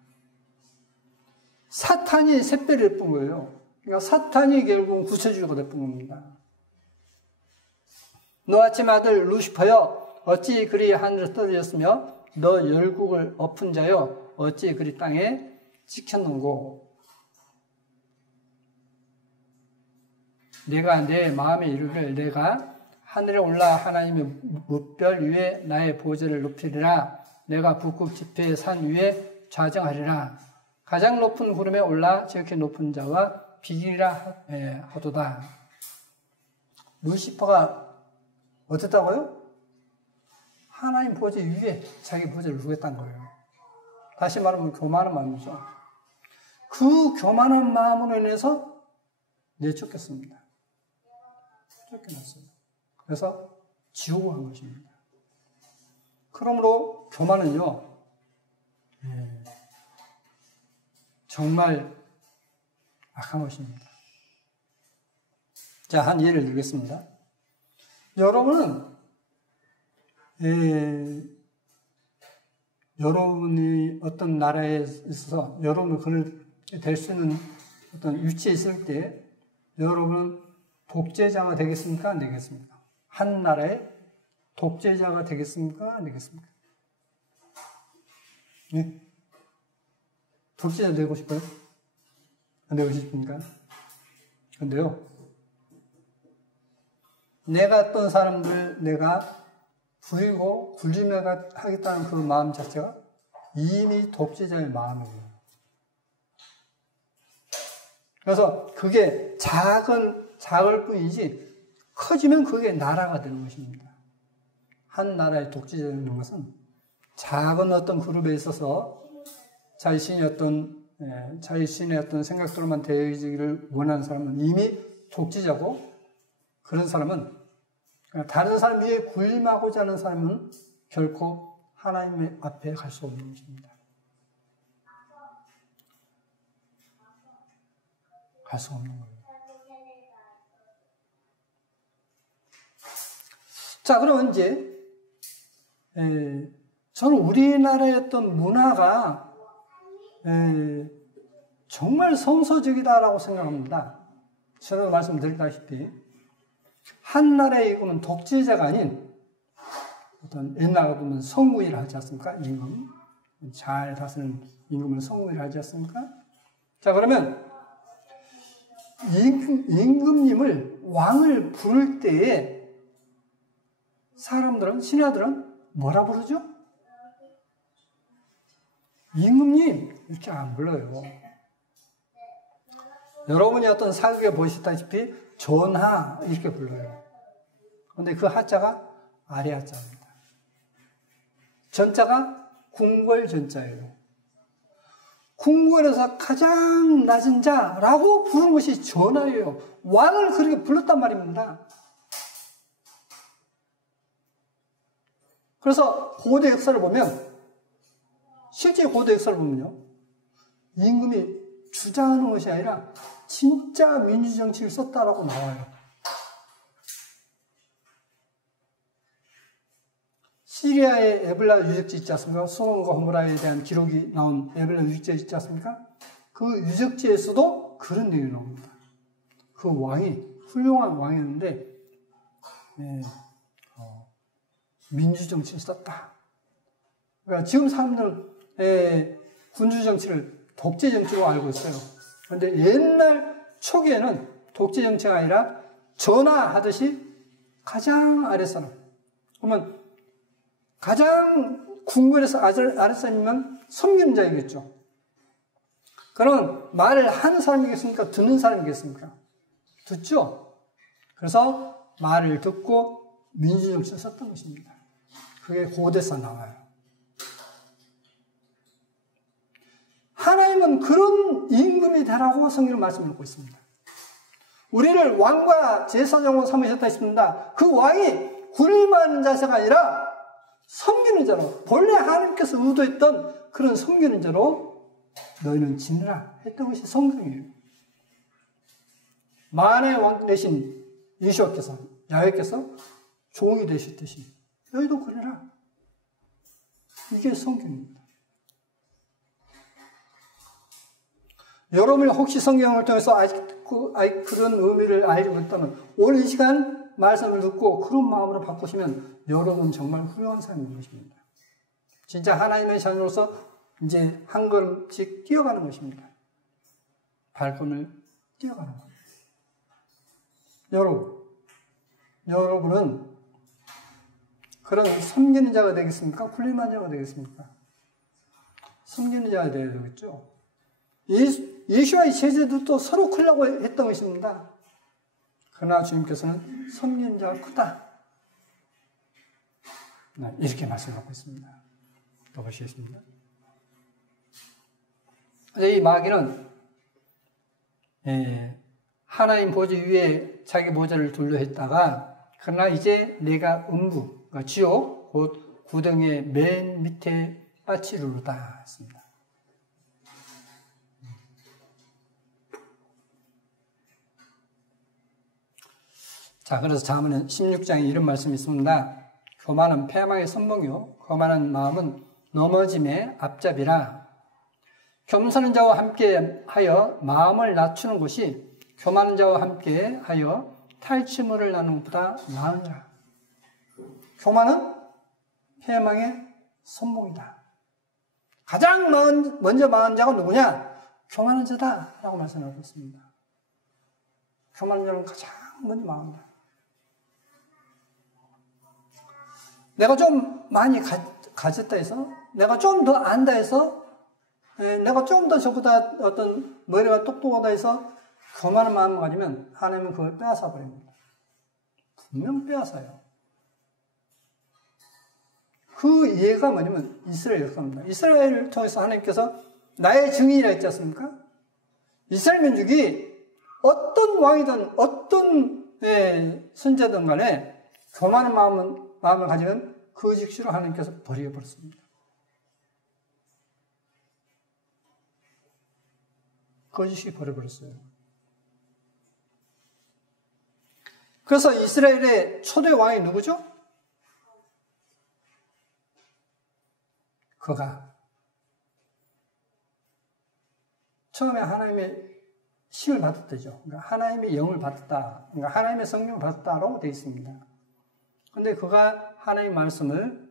사탄이 샛별이 예쁜 거예요. 그러니까 사탄이 결국은 구세주가 됐던 겁니다. 너 아침 아들 루시퍼여 어찌 그리 하늘에 떨어졌으며 너 열국을 엎은 자여 어찌 그리 땅에 지켰는고. 내가 내 마음에 이르기를 내가 하늘에 올라 하나님의 무별 위에 나의 보좌를 높이리라. 내가 북극 지폐의 산 위에 좌정하리라. 가장 높은 구름에 올라 지극히 높은 자와 비기리라 하도다. 루시퍼가 어땠다고요? 하나님 보좌 위에 자기 보좌를 두겠다는 거예요. 다시 말하면 교만한 마음이죠. 그 교만한 마음으로 인해서 내쫓겼습니다. 쫓겨났어요. 그래서 지옥을 간 것입니다. 그러므로 교만은요, 정말 악한 것입니다. 자, 한 예를 들겠습니다. 여러분은 여러분이 어떤 나라에 있어서 여러분이 그를 될 수 있는 어떤 위치에 있을 때 여러분은 독재자가 되겠습니까? 안 되겠습니까? 한 나라의 독재자가 되겠습니까? 안 되겠습니까? 네? 독재자 되고 싶어요? 안 되고 싶습니까? 근데요, 내가 어떤 사람들 내가 부리고 굴림하겠다는 그 마음 자체가 이미 독재자의 마음이에요. 그래서 그게 작을 뿐이지 커지면 그게 나라가 되는 것입니다. 한 나라의 독재자가 되는 것은 작은 어떤 그룹에 있어서 자신의 어떤 생각대로만 되어지기를 원하는 사람은 이미 독재자고, 그런 사람은 다른 사람 위에 군림하고자 하는 사람은 결코 하나님의 앞에 갈 수 없는 것입니다. 갈 수 없는 거예요. 자, 그럼 이제 저는 우리나라의 어떤 문화가 정말 성서적이다라고 생각합니다. 전에도 말씀드렸다시피 한 나라의 임금은 독재자가 아닌 어떤 옛날에 보면 성우위를 하지 않습니까? 임금. 잘 다스리는 임금을 성우위를 하지 않습니까? 자, 그러면 임금님을 왕을 부를 때에 사람들은, 신하들은 뭐라 부르죠? 임금님 이렇게 안 불러요. 여러분이 어떤 사극에 보시다시피 전하 이렇게 불러요. 그런데 그 하자가 아래 하자입니다. 전자가 궁궐 전자예요. 궁궐에서 가장 낮은 자라고 부르는 것이 전하예요. 왕을 그렇게 불렀단 말입니다. 그래서 고대 역사를 보면, 실제 고대 역사를 보면요, 임금이 주장하는 것이 아니라 진짜 민주정치를 썼다라고 나와요. 시리아의 에블라 유적지 있지 않습니까? 소돔과 고모라에 대한 기록이 나온 에블라 유적지 있지 않습니까? 그 유적지에서도 그런 내용이 나옵니다. 그 왕이 훌륭한 왕이었는데 민주정치를 썼다. 그러니까 지금 사람들은 군주정치를 독재정치로 알고 있어요. 그런데 옛날 초기에는 독재정치가 아니라 전하하듯이 가장 아랫사람. 그러면 가장 궁궐에서 아랫사람이면 섬기는 자이겠죠. 그럼 말을 하는 사람이겠습니까? 듣는 사람이겠습니까? 듣죠? 그래서 말을 듣고 민주정치를 썼던 것입니다. 그게 고대사 나와요. 우리는 그런 임금이 되라고 성경은 말씀하고 있습니다. 우리를 왕과 제사장으로 삼으셨다 했습니다. 그 왕이 군림하는 자세가 아니라 섬기는 자로, 본래 하나님께서 의도했던 그런 섬기는 자로 너희는 지내라 했던 것이 성경이에요. 만의 왕 대신 예수께서, 야훼께서 종이 되셨듯이 너희도 그래라. 이게 성경입니다. 여러분이 혹시 성경을 통해서 아직 그런 의미를 알지 못하면 오늘 이 시간 말씀을 듣고 그런 마음으로 바꾸시면 여러분 정말 훌륭한 삶인 것입니다. 진짜 하나님의 자녀로서 이제 한 걸음씩 뛰어가는 것입니다. 발걸음을 뛰어가는 것. 여러분은 그런 섬기는 자가 되겠습니까? 군림하는 자가 되겠습니까? 섬기는 자가 되어야 되겠죠. 예수와의 제자들도 서로 크려고 했던 것입니다. 그러나 주님께서는 섬기는 자가 크다. 이렇게 말씀하고 있습니다. 또 보시겠습니다. 이 마귀는 하나님 보좌 위에 자기 보좌를 둘러 했다가 그러나 이제 내가 음부, 그러니까 지옥, 곧 구덩이의 맨 밑에 빠치르르다 했습니다. 자, 그래서 잠언은 16장에 이런 말씀이 있습니다. 교만은 패망의 선봉이요 거만한 마음은 넘어짐의 앞잡이라. 겸손한 자와 함께하여 마음을 낮추는 것이 교만한 자와 함께하여 탈취물을 나누는 것보다 나으니라. 교만은 패망의 선봉이다. 가장 먼저 망한 자가 누구냐? 교만한 자다라고 말씀하고 있습니다. 교만한 자는 가장 먼저 망한다. 내가 좀 많이 가졌다 해서, 내가 좀 더 안다 해서, 내가 좀 더 저보다 어떤 머리가 똑똑하다 해서 교만한 마음을 가지면 하나님은 그걸 빼앗아 버립니다. 분명 빼앗아요. 그 예가 뭐냐면 이스라엘 역사입니다. 이스라엘을 통해서 하나님께서 나의 증인이라 했지 않습니까? 이스라엘 민족이 어떤 왕이든 어떤 선자든 간에 교만한 마음을 가지면 그 즉시로 하나님께서 버려버렸습니다. 그 즉시 버려버렸어요. 그래서 이스라엘의 초대 왕이 누구죠? 그가 처음에 하나님의 힘을 받았다죠. 그러니까 하나님의 영을 받았다. 그러니까 하나님의 성령을 받았다라고 되어 있습니다. 그런데 그가 하나님의 말씀을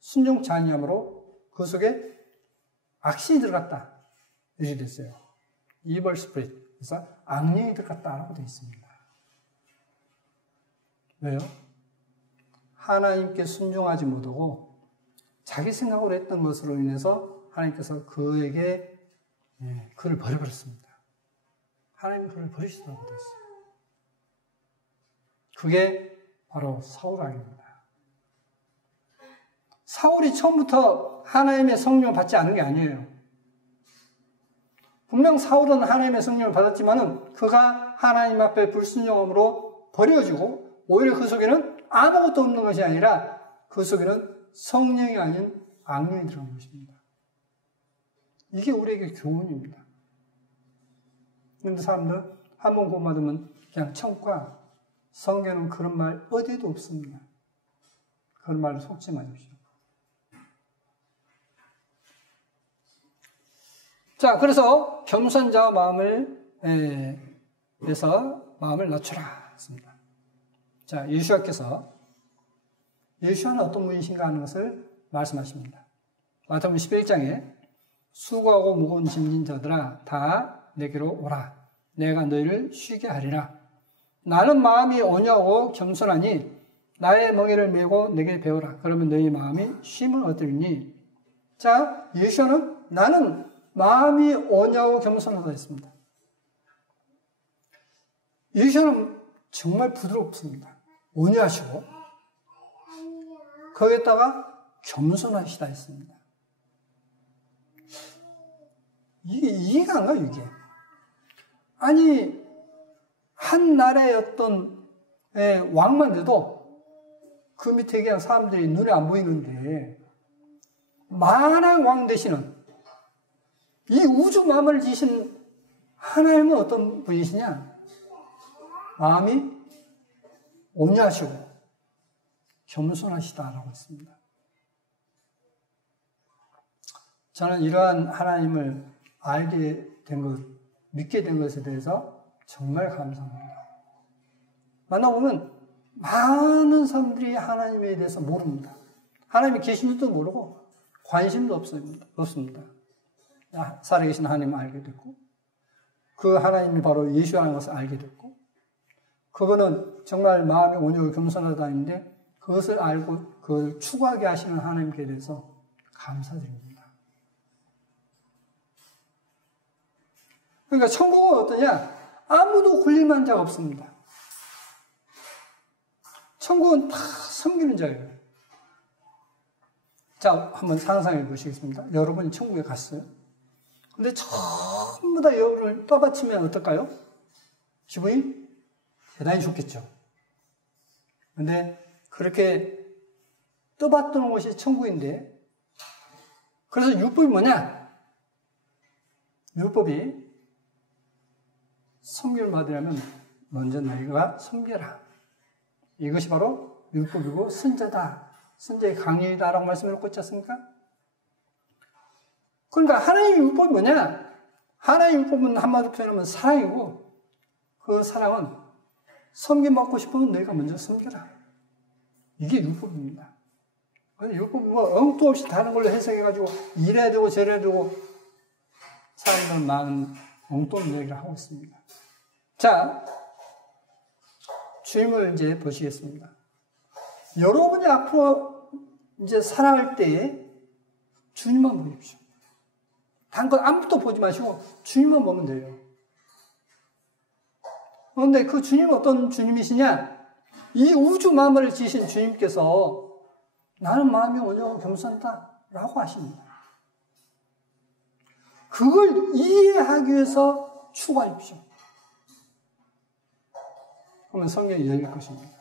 순종치 아니함으로 그 속에 악신이 들어갔다. 이렇게 됐어요. Evil spirit. 그래서 악령이 들어갔다라고 되어 있습니다. 왜요? 하나님께 순종하지 못하고 자기 생각으로 했던 것으로 인해서 하나님께서 그에게 그를 버려버렸습니다. 하나님이 그를 버리시더라고 되어 있어요. 그게 바로 사울 왕입니다. 사울이 처음부터 하나님의 성령을 받지 않은 게 아니에요. 분명 사울은 하나님의 성령을 받았지만은 그가 하나님 앞에 불순종함으로 버려지고 오히려 그 속에는 아무것도 없는 것이 아니라 그 속에는 성령이 아닌 악령이 들어간 것입니다. 이게 우리에게 교훈입니다. 그런데 사람들 한 번 구원받으면 그냥 천과 성경은 그런 말 어디에도 없습니다. 그런 말을 속지 마십시오. 자, 그래서 겸손자와 마음을 낮추라 했습니다. 자, 예수와는 어떤 분이신가 하는 것을 말씀하십니다. 마태복음 11장에 수고하고 무거운 짐진 자들아 다 내게로 오라. 내가 너희를 쉬게 하리라. 나는 마음이 온유하고 겸손하니 나의 멍에를 메고 내게 배우라. 그러면 너희 마음이 쉼을 얻으리니. 자, 예수와는 나는 마음이 온유하고 겸손하다 했습니다. 예수와는 정말 부드럽습니다. 온유하시고 거기에다가 겸손하시다 했습니다. 이게 이해가 안 가요, 이게. 아니, 한 나라의 어떤 왕만 돼도 그 밑에 그냥 사람들이 눈에 안 보이는데, 만왕 왕 되시는 이 우주 만물을 지신 하나님은 어떤 분이시냐? 마음이 온유하시고 겸손하시다라고 했습니다. 저는 이러한 하나님을 알게 된 것, 믿게 된 것에 대해서 정말 감사합니다. 만나보면 많은 사람들이 하나님에 대해서 모릅니다. 하나님이 계신지도 모르고 관심도 없습니다. 살아계신 하나님을 알게 됐고, 그 하나님이 바로 예수라는 것을 알게 됐고, 그거는 정말 마음이 온유하고 겸손하다는데 그것을 알고 그걸 추구하게 하시는 하나님께 대해서 감사드립니다. 그러니까 천국은 어떠냐? 아무도 군림한 자가 없습니다. 천국은 다 섬기는 자예요. 자, 한번 상상해 보시겠습니다. 여러분이 천국에 갔어요. 근데 전부 다 여러분을 떠받치면 어떨까요? 기분이 대단히 좋겠죠. 근데 그렇게 떠받드는 것이 천국인데, 그래서 율법이 뭐냐? 율법이 섬김을 받으려면 먼저 너희가 섬겨라. 이것이 바로 율법이고 선자다. 선자의 강령이다라고 말씀을 놓고 있지 않습니까? 그러니까 하나님의 율법이 뭐냐? 하나님의 율법은 한마디로 표현하면 사랑이고, 그 사랑은 섬김받고 싶으면 너희가 먼저 섬겨라. 이게 율법입니다. 율법이 뭐 엉뚱 없이 다른 걸로 해석해가지고 이래야 되고 저래야 되고 사람들은 많은 엉뚱한 얘기를 하고 있습니다. 자, 주임을 이제 보시겠습니다. 여러분이 앞으로 이제 살아갈 때에 주님만 보십시오. 다른 건 아무것도 보지 마시고 주님만 보면 돼요. 그런데 그 주님은 어떤 주님이시냐? 이 우주 만물을 지으신 주님께서 나는 마음이 온유하고 겸손하다 라고 하십니다. 그걸 이해하기 위해서 추구하십시오. 그러면 성경이 열릴 것입니다.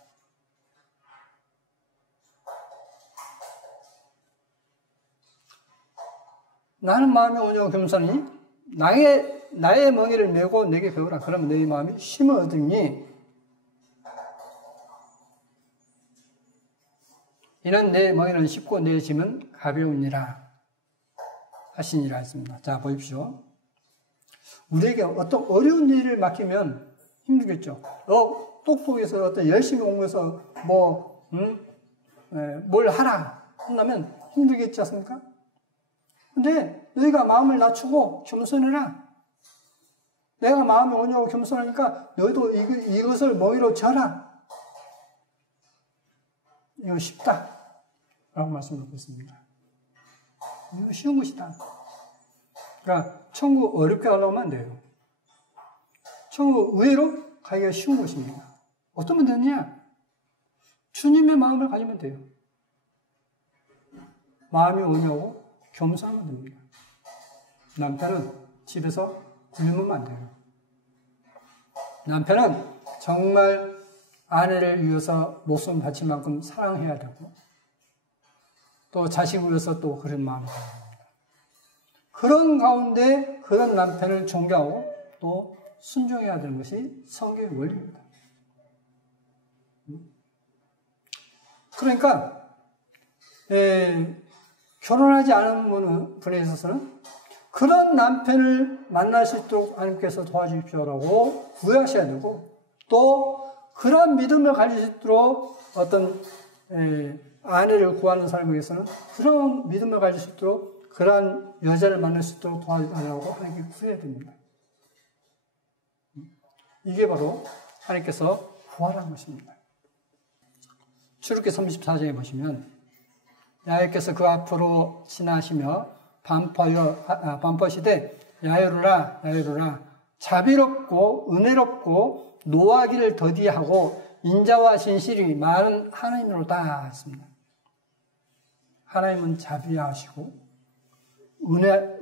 나는 마음이 온유하고 겸손하니 나의 멍에를 메고 내게 배우라. 그러면 너희 마음이 쉼을 얻으니 이는 내 멍에는 쉽고 내 짐은 가벼우니라 하시니라 했습니다. 자, 보십시오. 우리에게 어떤 어려운 일을 맡기면 힘들겠죠. 똑똑해서 어떤 열심히 공부해서 뭘 하라 한다면 힘들겠지 않습니까? 근데 너희가 마음을 낮추고 겸손해라. 내가 마음이 온유하고 겸손하니까 너희도 이것을 멍에로 져라. 이거 쉽다 라고 말씀드리고 있습니다. 이거 쉬운 것이다. 그러니까 천국 어렵게 하려고 하면 안 돼요. 천국 의외로 가기가 쉬운 것입니다. 어떤 분 되느냐? 주님의 마음을 가지면 돼요. 마음이 온유하고 겸손하면 됩니다. 남편은 집에서 굶으면 안 돼요. 남편은 정말 아내를 위해서 목숨 바칠 만큼 사랑해야 되고, 또 자식을 위해서 또 그런 마음이 됩니다. 그런 가운데 그런 남편을 존경하고 또 순종해야 되는 것이 성경의 원리입니다. 그러니까 결혼하지 않은 분에 있어서는 그런 남편을 만날 수 있도록 하나님께서 도와주십시오라고 구하셔야 되고, 또 그런 믿음을 가질 수 있도록 어떤 아내를 구하는 사람에게서는 그런 믿음을 가질 수 있도록 그러한 여자를 만날 수 있도록 도와달라고 하나님께 구해야 됩니다. 이게 바로 하나님께서 구하라는 것입니다. 출애굽기 34장에 보시면 야훼께서 그 앞으로 지나시며 반포하시되 야훼로라 자비롭고 은혜롭고 노하기를 더디하고 인자와 진실이 많은 하나님으로다 했습니다. 하나님은 자비하시고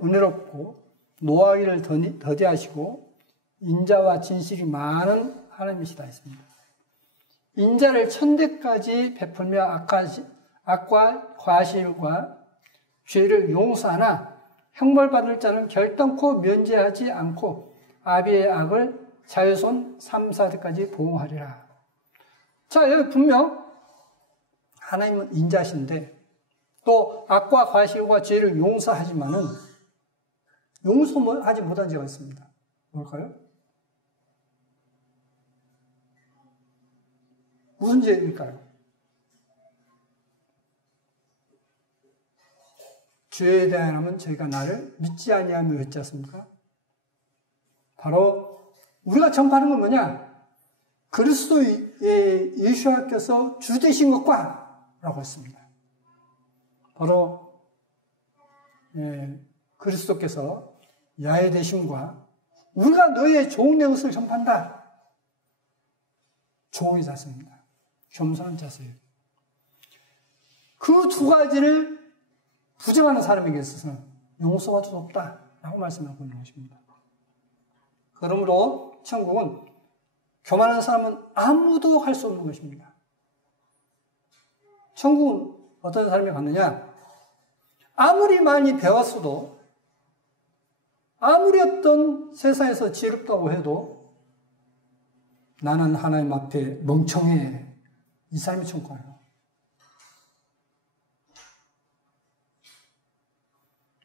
은혜롭고 노하기를 더디하시고 인자와 진실이 많은 하나님이시다 했습니다. 인자를 천대까지 베풀며 악과 과실과 죄를 용서하나 형벌받을 자는 결단코 면제하지 않고 아비의 악을 자손 3, 4대까지 보호하리라. 자, 여기 분명 하나님은 인자신데 또 악과 과실과 죄를 용서하지만은 용서하지 못한 죄가 있습니다. 뭘까요? 무슨 죄일까요? 죄에 대하여는 저희가 나를 믿지 아니하며 했지 않습니까? 바로 우리가 전파하는 건 뭐냐? 그리스도의 예수께서 주 되신 것과 라고 했습니다. 바로 그리스도께서 야훼 되심과 우리가 너의 종된 것을 전파한다. 종의 자세입니다. 겸손한 자세예요. 그 두 가지를 부정하는 사람에게 있어서는 용서가 도 없다라고 말씀하고 있는 것입니다. 그러므로 천국은 교만한 사람은 아무도 갈 수 없는 것입니다. 천국은 어떤 사람이 갔느냐? 아무리 많이 배웠어도 아무리 어떤 세상에서 지혜롭다고 해도 나는 하나님 앞에 멍청해. 이 사람이 천국 가요.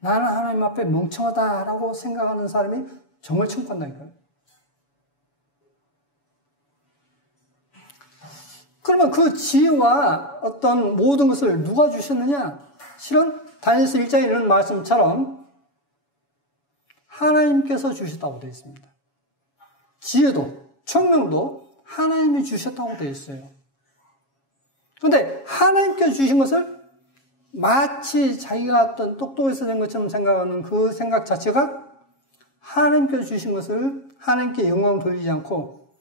나는 하나님 앞에 멍청하다라고 생각하는 사람이 정말 천국 간다니까요. 그러면 그 지혜와 어떤 모든 것을 누가 주셨느냐? 실은 다니엘서 1장에 이런 말씀처럼 하나님께서 주셨다고 되어 있습니다. 지혜도 총명도 하나님이 주셨다고 되어 있어요. 그런데 하나님께서 주신 것을 마치 자기가 어떤 똑똑해서 된 것처럼 생각하는 그 생각 자체가 하나님께서 주신 것을 하나님께 영광을 돌리지 않고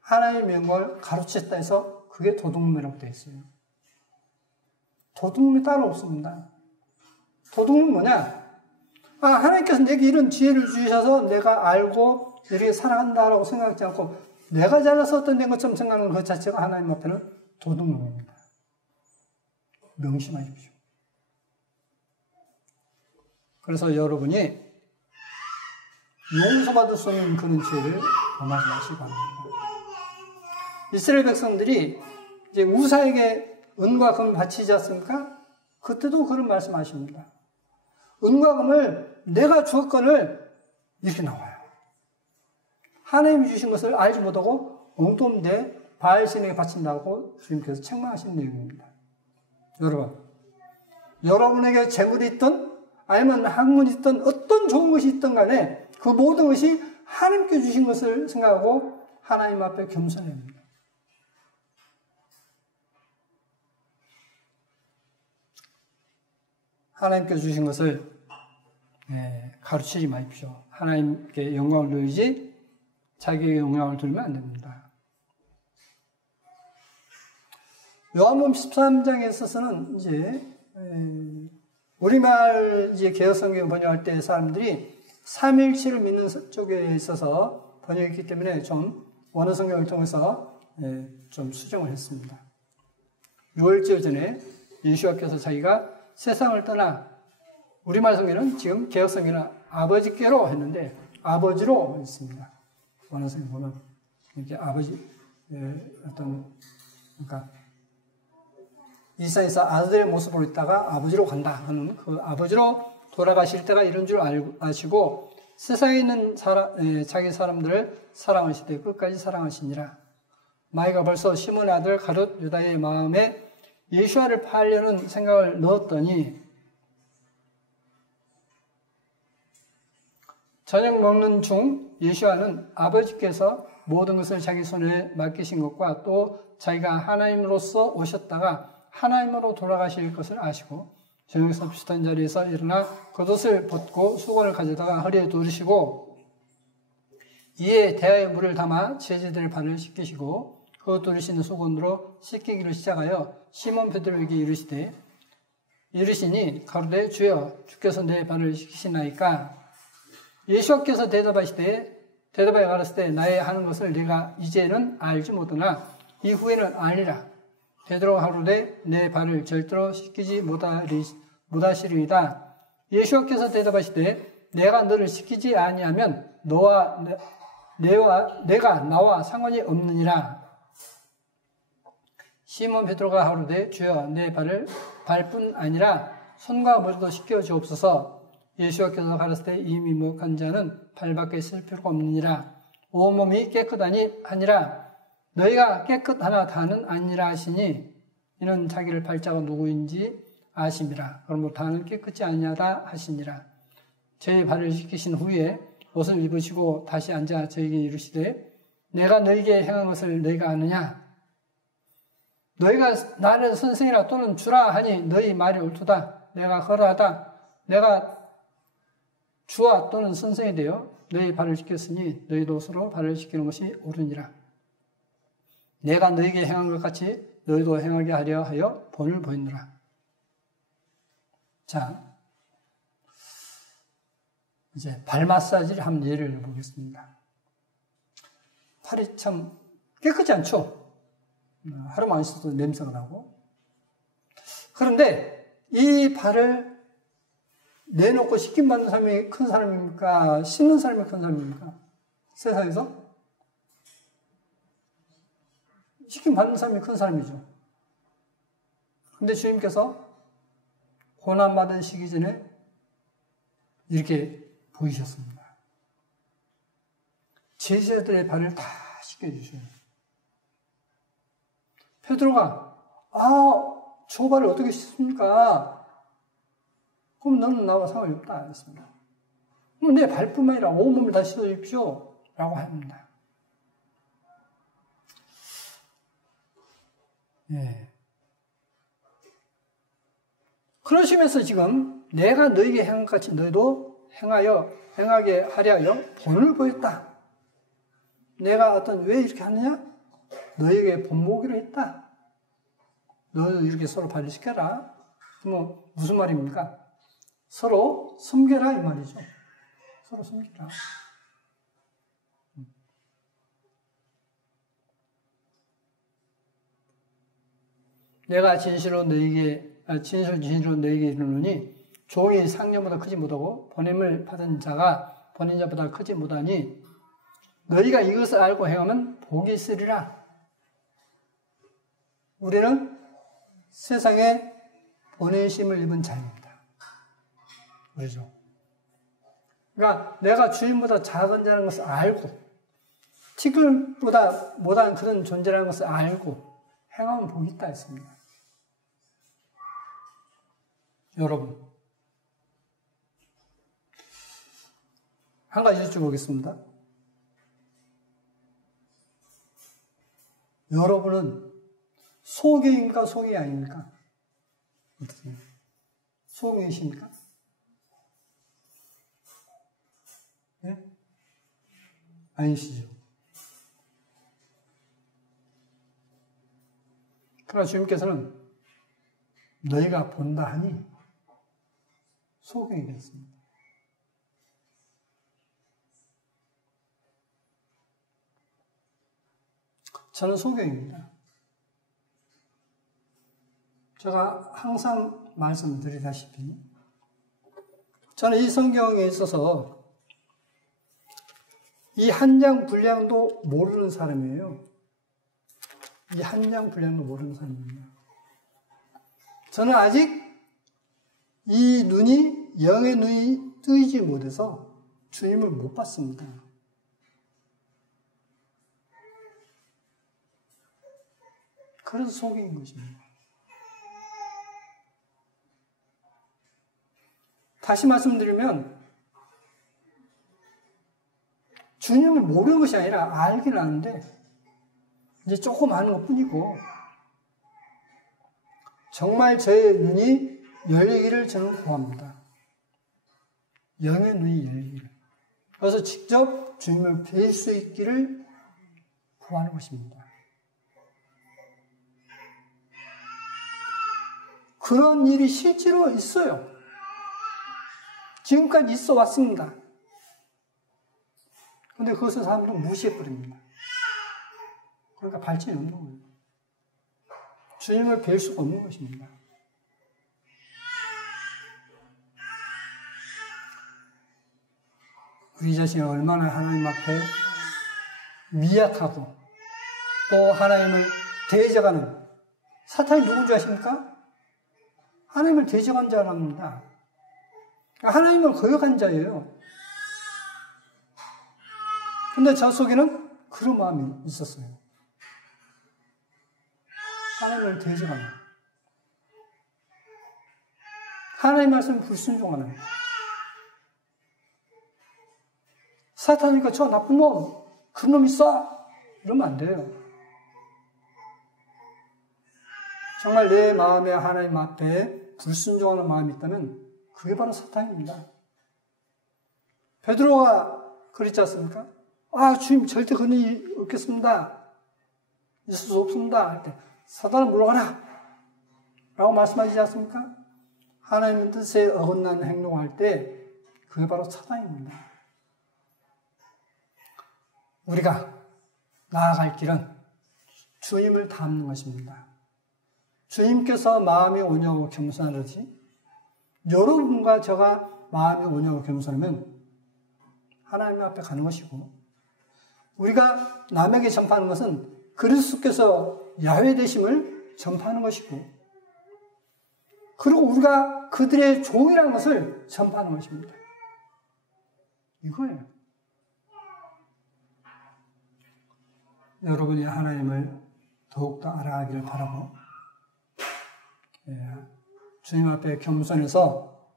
하나님의 영광을 가로챘다 해서 그게 도둑놈이라고 되어 있어요. 도둑놈이 따로 없습니다. 도둑놈은 뭐냐? 하나님께서 내게 이런 지혜를 주셔서 내가 알고 이렇게 살아간다라고 생각하지 않고 내가 잘나서 어떤 된 것처럼 생각하는 것 자체가 하나님 앞에는 도둑놈입니다. 명심하십시오. 그래서 여러분이 용서받을 수 없는 그런 죄를 범하지 마시기 바랍니다. 이스라엘 백성들이 이제 우사에게 은과 금을 바치지 않습니까? 그때도 그런 말씀하십니다. 은과 금을 내가 주었거늘 이렇게 나와요. 하나님이 주신 것을 알지 못하고 엉뚱한데 바알신에게 바친다고 주님께서 책망하신 내용입니다. 여러분, 여러분에게 재물이 있든 아니면 학문이 있든 어떤 좋은 것이 있든 간에 그 모든 것이 하나님께 주신 것을 생각하고 하나님 앞에 겸손해야 합니다. 하나님께 주신 것을 가르치지 마십시오. 하나님께 영광을 돌리지 자기의 영광을 돌리면 안 됩니다. 요한복음 13장에 있어서는 이제 우리말 이제 개혁성경 번역할 때 사람들이 삼위일체를 믿는 쪽에 있어서 번역했기 때문에 좀 원어 성경을 통해서 좀 수정을 했습니다. 6월절 전에 예수께서 자기가 세상을 떠나 우리말 성경은 지금 개혁성경은 아버지께로 했는데 아버지로 있습니다. 원어 성경 보면 이렇게 아버지 그러니까 이 세상에서 아들의 모습으로 있다가 아버지로 간다 하는 그 아버지로 돌아가실 때가 이런 줄 아시고 세상에 있는 자기 사람들을 사랑하시되 끝까지 사랑하시니라. 마귀가 벌써 시몬의 아들 가룟 유다의 마음에 예수와를 팔려는 생각을 넣었더니 저녁 먹는 중 예수와는 아버지께서 모든 것을 자기 손에 맡기신 것과 또 자기가 하나님으로서 오셨다가 하나님으로 돌아가실 것을 아시고 저녁에서 비슷한 자리에서 일어나 겉옷을 벗고 수건을 가져다가 허리에 두르시고 이에 대야의 물을 담아 제자들의 발을 씻기시고 그 두르시는 수건으로 씻기기를 시작하여 시몬 베드로에게 이르시니 가로되 주여 주께서 내 발을 씻기시나이까. 예수께서 대답하여 가라사대 나의 하는 것을 내가 이제는 알지 못하나 이후에는 아니라. 베드로가 가로되 내 발을 절대로 씻기지 못하시리이다. 예수께서 대답하시되 내가 너를 씻기지 아니하면 내가 나와 상관이 없느니라. 시몬 베드로가 하루되 주여 내 발뿐 아니라 손과 머리도 씻겨 주옵소서. 예수께서 가라사대 이미 목한 자는 발밖에 쓸 필요가 없느니라. 온몸이 깨끗하니 아니라 너희가 깨끗하나 다는 아니라 하시니 이는 자기를 팔자가 누구인지 아심이라. 그러므로 다는 깨끗이 아니하다 하시니라. 제 발을 씻기신 후에 옷을 입으시고 다시 앉아 저에게 이르시되 내가 너희에게 행한 것을 너희가 아느냐? 너희가 나를 선생이라 또는 주라 하니 너희 말이 옳도다. 내가 허라하다. 내가 주와 또는 선생이 되어 너희 발을 씻겼으니 너희도 서로 발을 씻기는 것이 옳으니라. 내가 너희에게 행한 것 같이 너희도 행하게 하려 하여 본을 보이느라. 자, 이제 발 마사지를 한번 예를 보겠습니다. 팔이 참 깨끗지 않죠? 하루만 안 씻어도 냄새가 나고. 그런데 이 발을 내놓고 씻김 받는 사람이 큰 사람입니까? 씻는 사람이 큰 사람입니까? 세상에서? 씻김 받는 사람이 큰 사람이죠. 근데 주님께서 고난받은 시기 전에 이렇게 보이셨습니다. 제자들의 발을 다 씻겨주셔요. 베드로가 저 발을 어떻게 씻습니까? 그럼 너는 나와 상관이 없다 했습니다. 그럼 내 발뿐만 아니라 온몸을 다 씻어주십시오 라고 합니다. 예. 그러시면서 지금 내가 너에게 행한 것 같이 너희도 행하게 하려 하여 본을 보였다. 내가 왜 이렇게 하느냐? 너에게 본보기로 했다. 너희도 이렇게 서로 발을 씻겨라. 뭐 무슨 말입니까? 서로 섬겨라 이 말이죠. 서로 섬기라. 내가 진실로 너에게 이르노니 종이 상년보다 크지 못하고 보냄을 받은 자가 보낸 자보다 크지 못하니 너희가 이것을 알고 행하면 복이 있으리라. 우리는 세상에 보내심을 입은 자입니다. 그렇죠? 그러니까 내가 주인보다 작은 자라는 것을 알고 티끌보다 못한 그런 존재라는 것을 알고 행하면 복이 있다 했습니다. 여러분, 한 가지 여쭤보겠습니다. 여러분은 소경입니까? 소경이 아닙니까? 어떠세요? 소경이십니까? 네? 아니시죠? 그러나 주님께서는 너희가 본다 하니 소경이 됐습니다. 저는 소경입니다. 제가 항상 말씀드리다시피 저는 이 성경에 있어서 이 한 장 분량도 모르는 사람이에요. 이 한 장 분량도 모르는 사람입니다. 저는 아직 이 영의 눈이 뜨이지 못해서 주님을 못 봤습니다. 그래서 소경인 것입니다. 다시 말씀드리면 주님을 모르는 것이 아니라 알긴 아는데 이제 조금 아는 것뿐이고 정말 저의 눈이 열리기를 저는 구합니다. 영의 눈이 열리기를. 그래서 직접 주님을 뵐 수 있기를 구하는 것입니다. 그런 일이 실제로 있어요. 지금까지 있어 왔습니다. 근데 그것을 사람들은 무시해버립니다. 그러니까 발전이 없는 거예요. 주님을 뵐 수가 없는 것입니다. 우리 자신이 얼마나 하나님 앞에 미약하고 또 하나님을 대적하는, 사탄이 누군지 아십니까? 하나님을 대적한 자랍니다. 하나님을 거역한 자예요. 근데 저 속에는 그런 마음이 있었어요. 하나님을 대적하는, 하나님 말씀 불순종하는, 사탄이니까 저 나쁜 놈, 그 놈 있어! 이러면 안 돼요. 정말 내 마음에 하나님 앞에 불순종하는 마음이 있다면 그게 바로 사탄입니다. 베드로가 그랬지 않습니까? 아, 주님 절대 그런 일 없겠습니다. 있을 수 없습니다. 할 때 사단은 물러가라! 라고 말씀하시지 않습니까? 하나님의 뜻에 어긋난 행동할 때 그게 바로 사탄입니다. 우리가 나아갈 길은 주님을 닮는 것입니다. 주님께서 마음이 온유하고 겸손하듯이 여러분과 제가 마음이 온유하고 겸손하면 하나님 앞에 가는 것이고, 우리가 남에게 전파하는 것은 그리스도께서 야훼 되심을 전파하는 것이고, 그리고 우리가 그들의 종이라는 것을 전파하는 것입니다. 이거예요. 여러분이 하나님을 더욱더 알아가기를 바라고, 주님 앞에 겸손해서,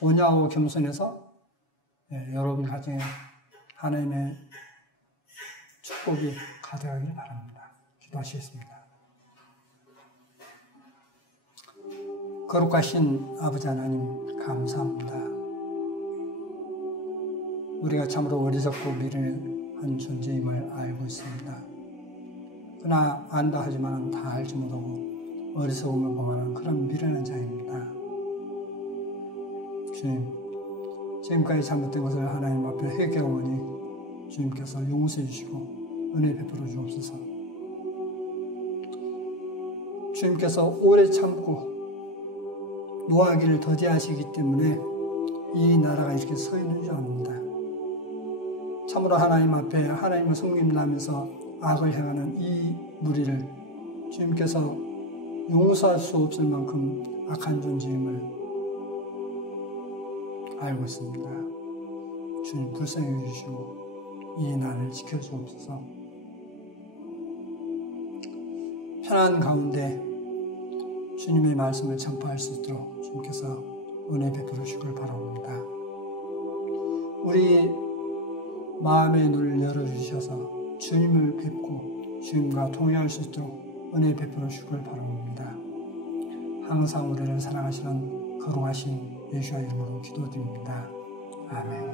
온유하고 겸손해서 여러분 가정에 하나님의 축복이 가득하기를 바랍니다. 기도하시겠습니다. 거룩하신 아버지 하나님, 감사합니다. 우리가 참으로 어리석고 미련한 존재임을 알고 있습니다. 그러나 안다 하지만 다 알지 못하고 어리석음을 범하는 그런 미련한 자입니다. 주님, 지금까지 잘못된 것을 하나님 앞에 회개하오니 주님께서 용서해 주시고 은혜 베풀어 주옵소서. 주님께서 오래 참고 노하기를 더디하시기 때문에 이 나라가 이렇게 서 있는 줄 압니다. 참으로 하나님 앞에 하나님을 섬김하면서 악을 행하는 이 무리를 주님께서 용서할 수 없을 만큼 악한 존재임을 알고 있습니다. 주님 불쌍해 주시고 이 날을 지켜주옵소서. 편안 가운데 주님의 말씀을 전파할 수 있도록 주님께서 은혜 베풀어 주시길 바랍니다. 우리 마음의 눈을 열어주셔서 주님을 뵙고 주님과 동행할 수 있도록 은혜 베풀어 주시길 바랍니다. 항상 우리를 사랑하시는 거룩하신 예수와 이름으로 기도드립니다. 아멘.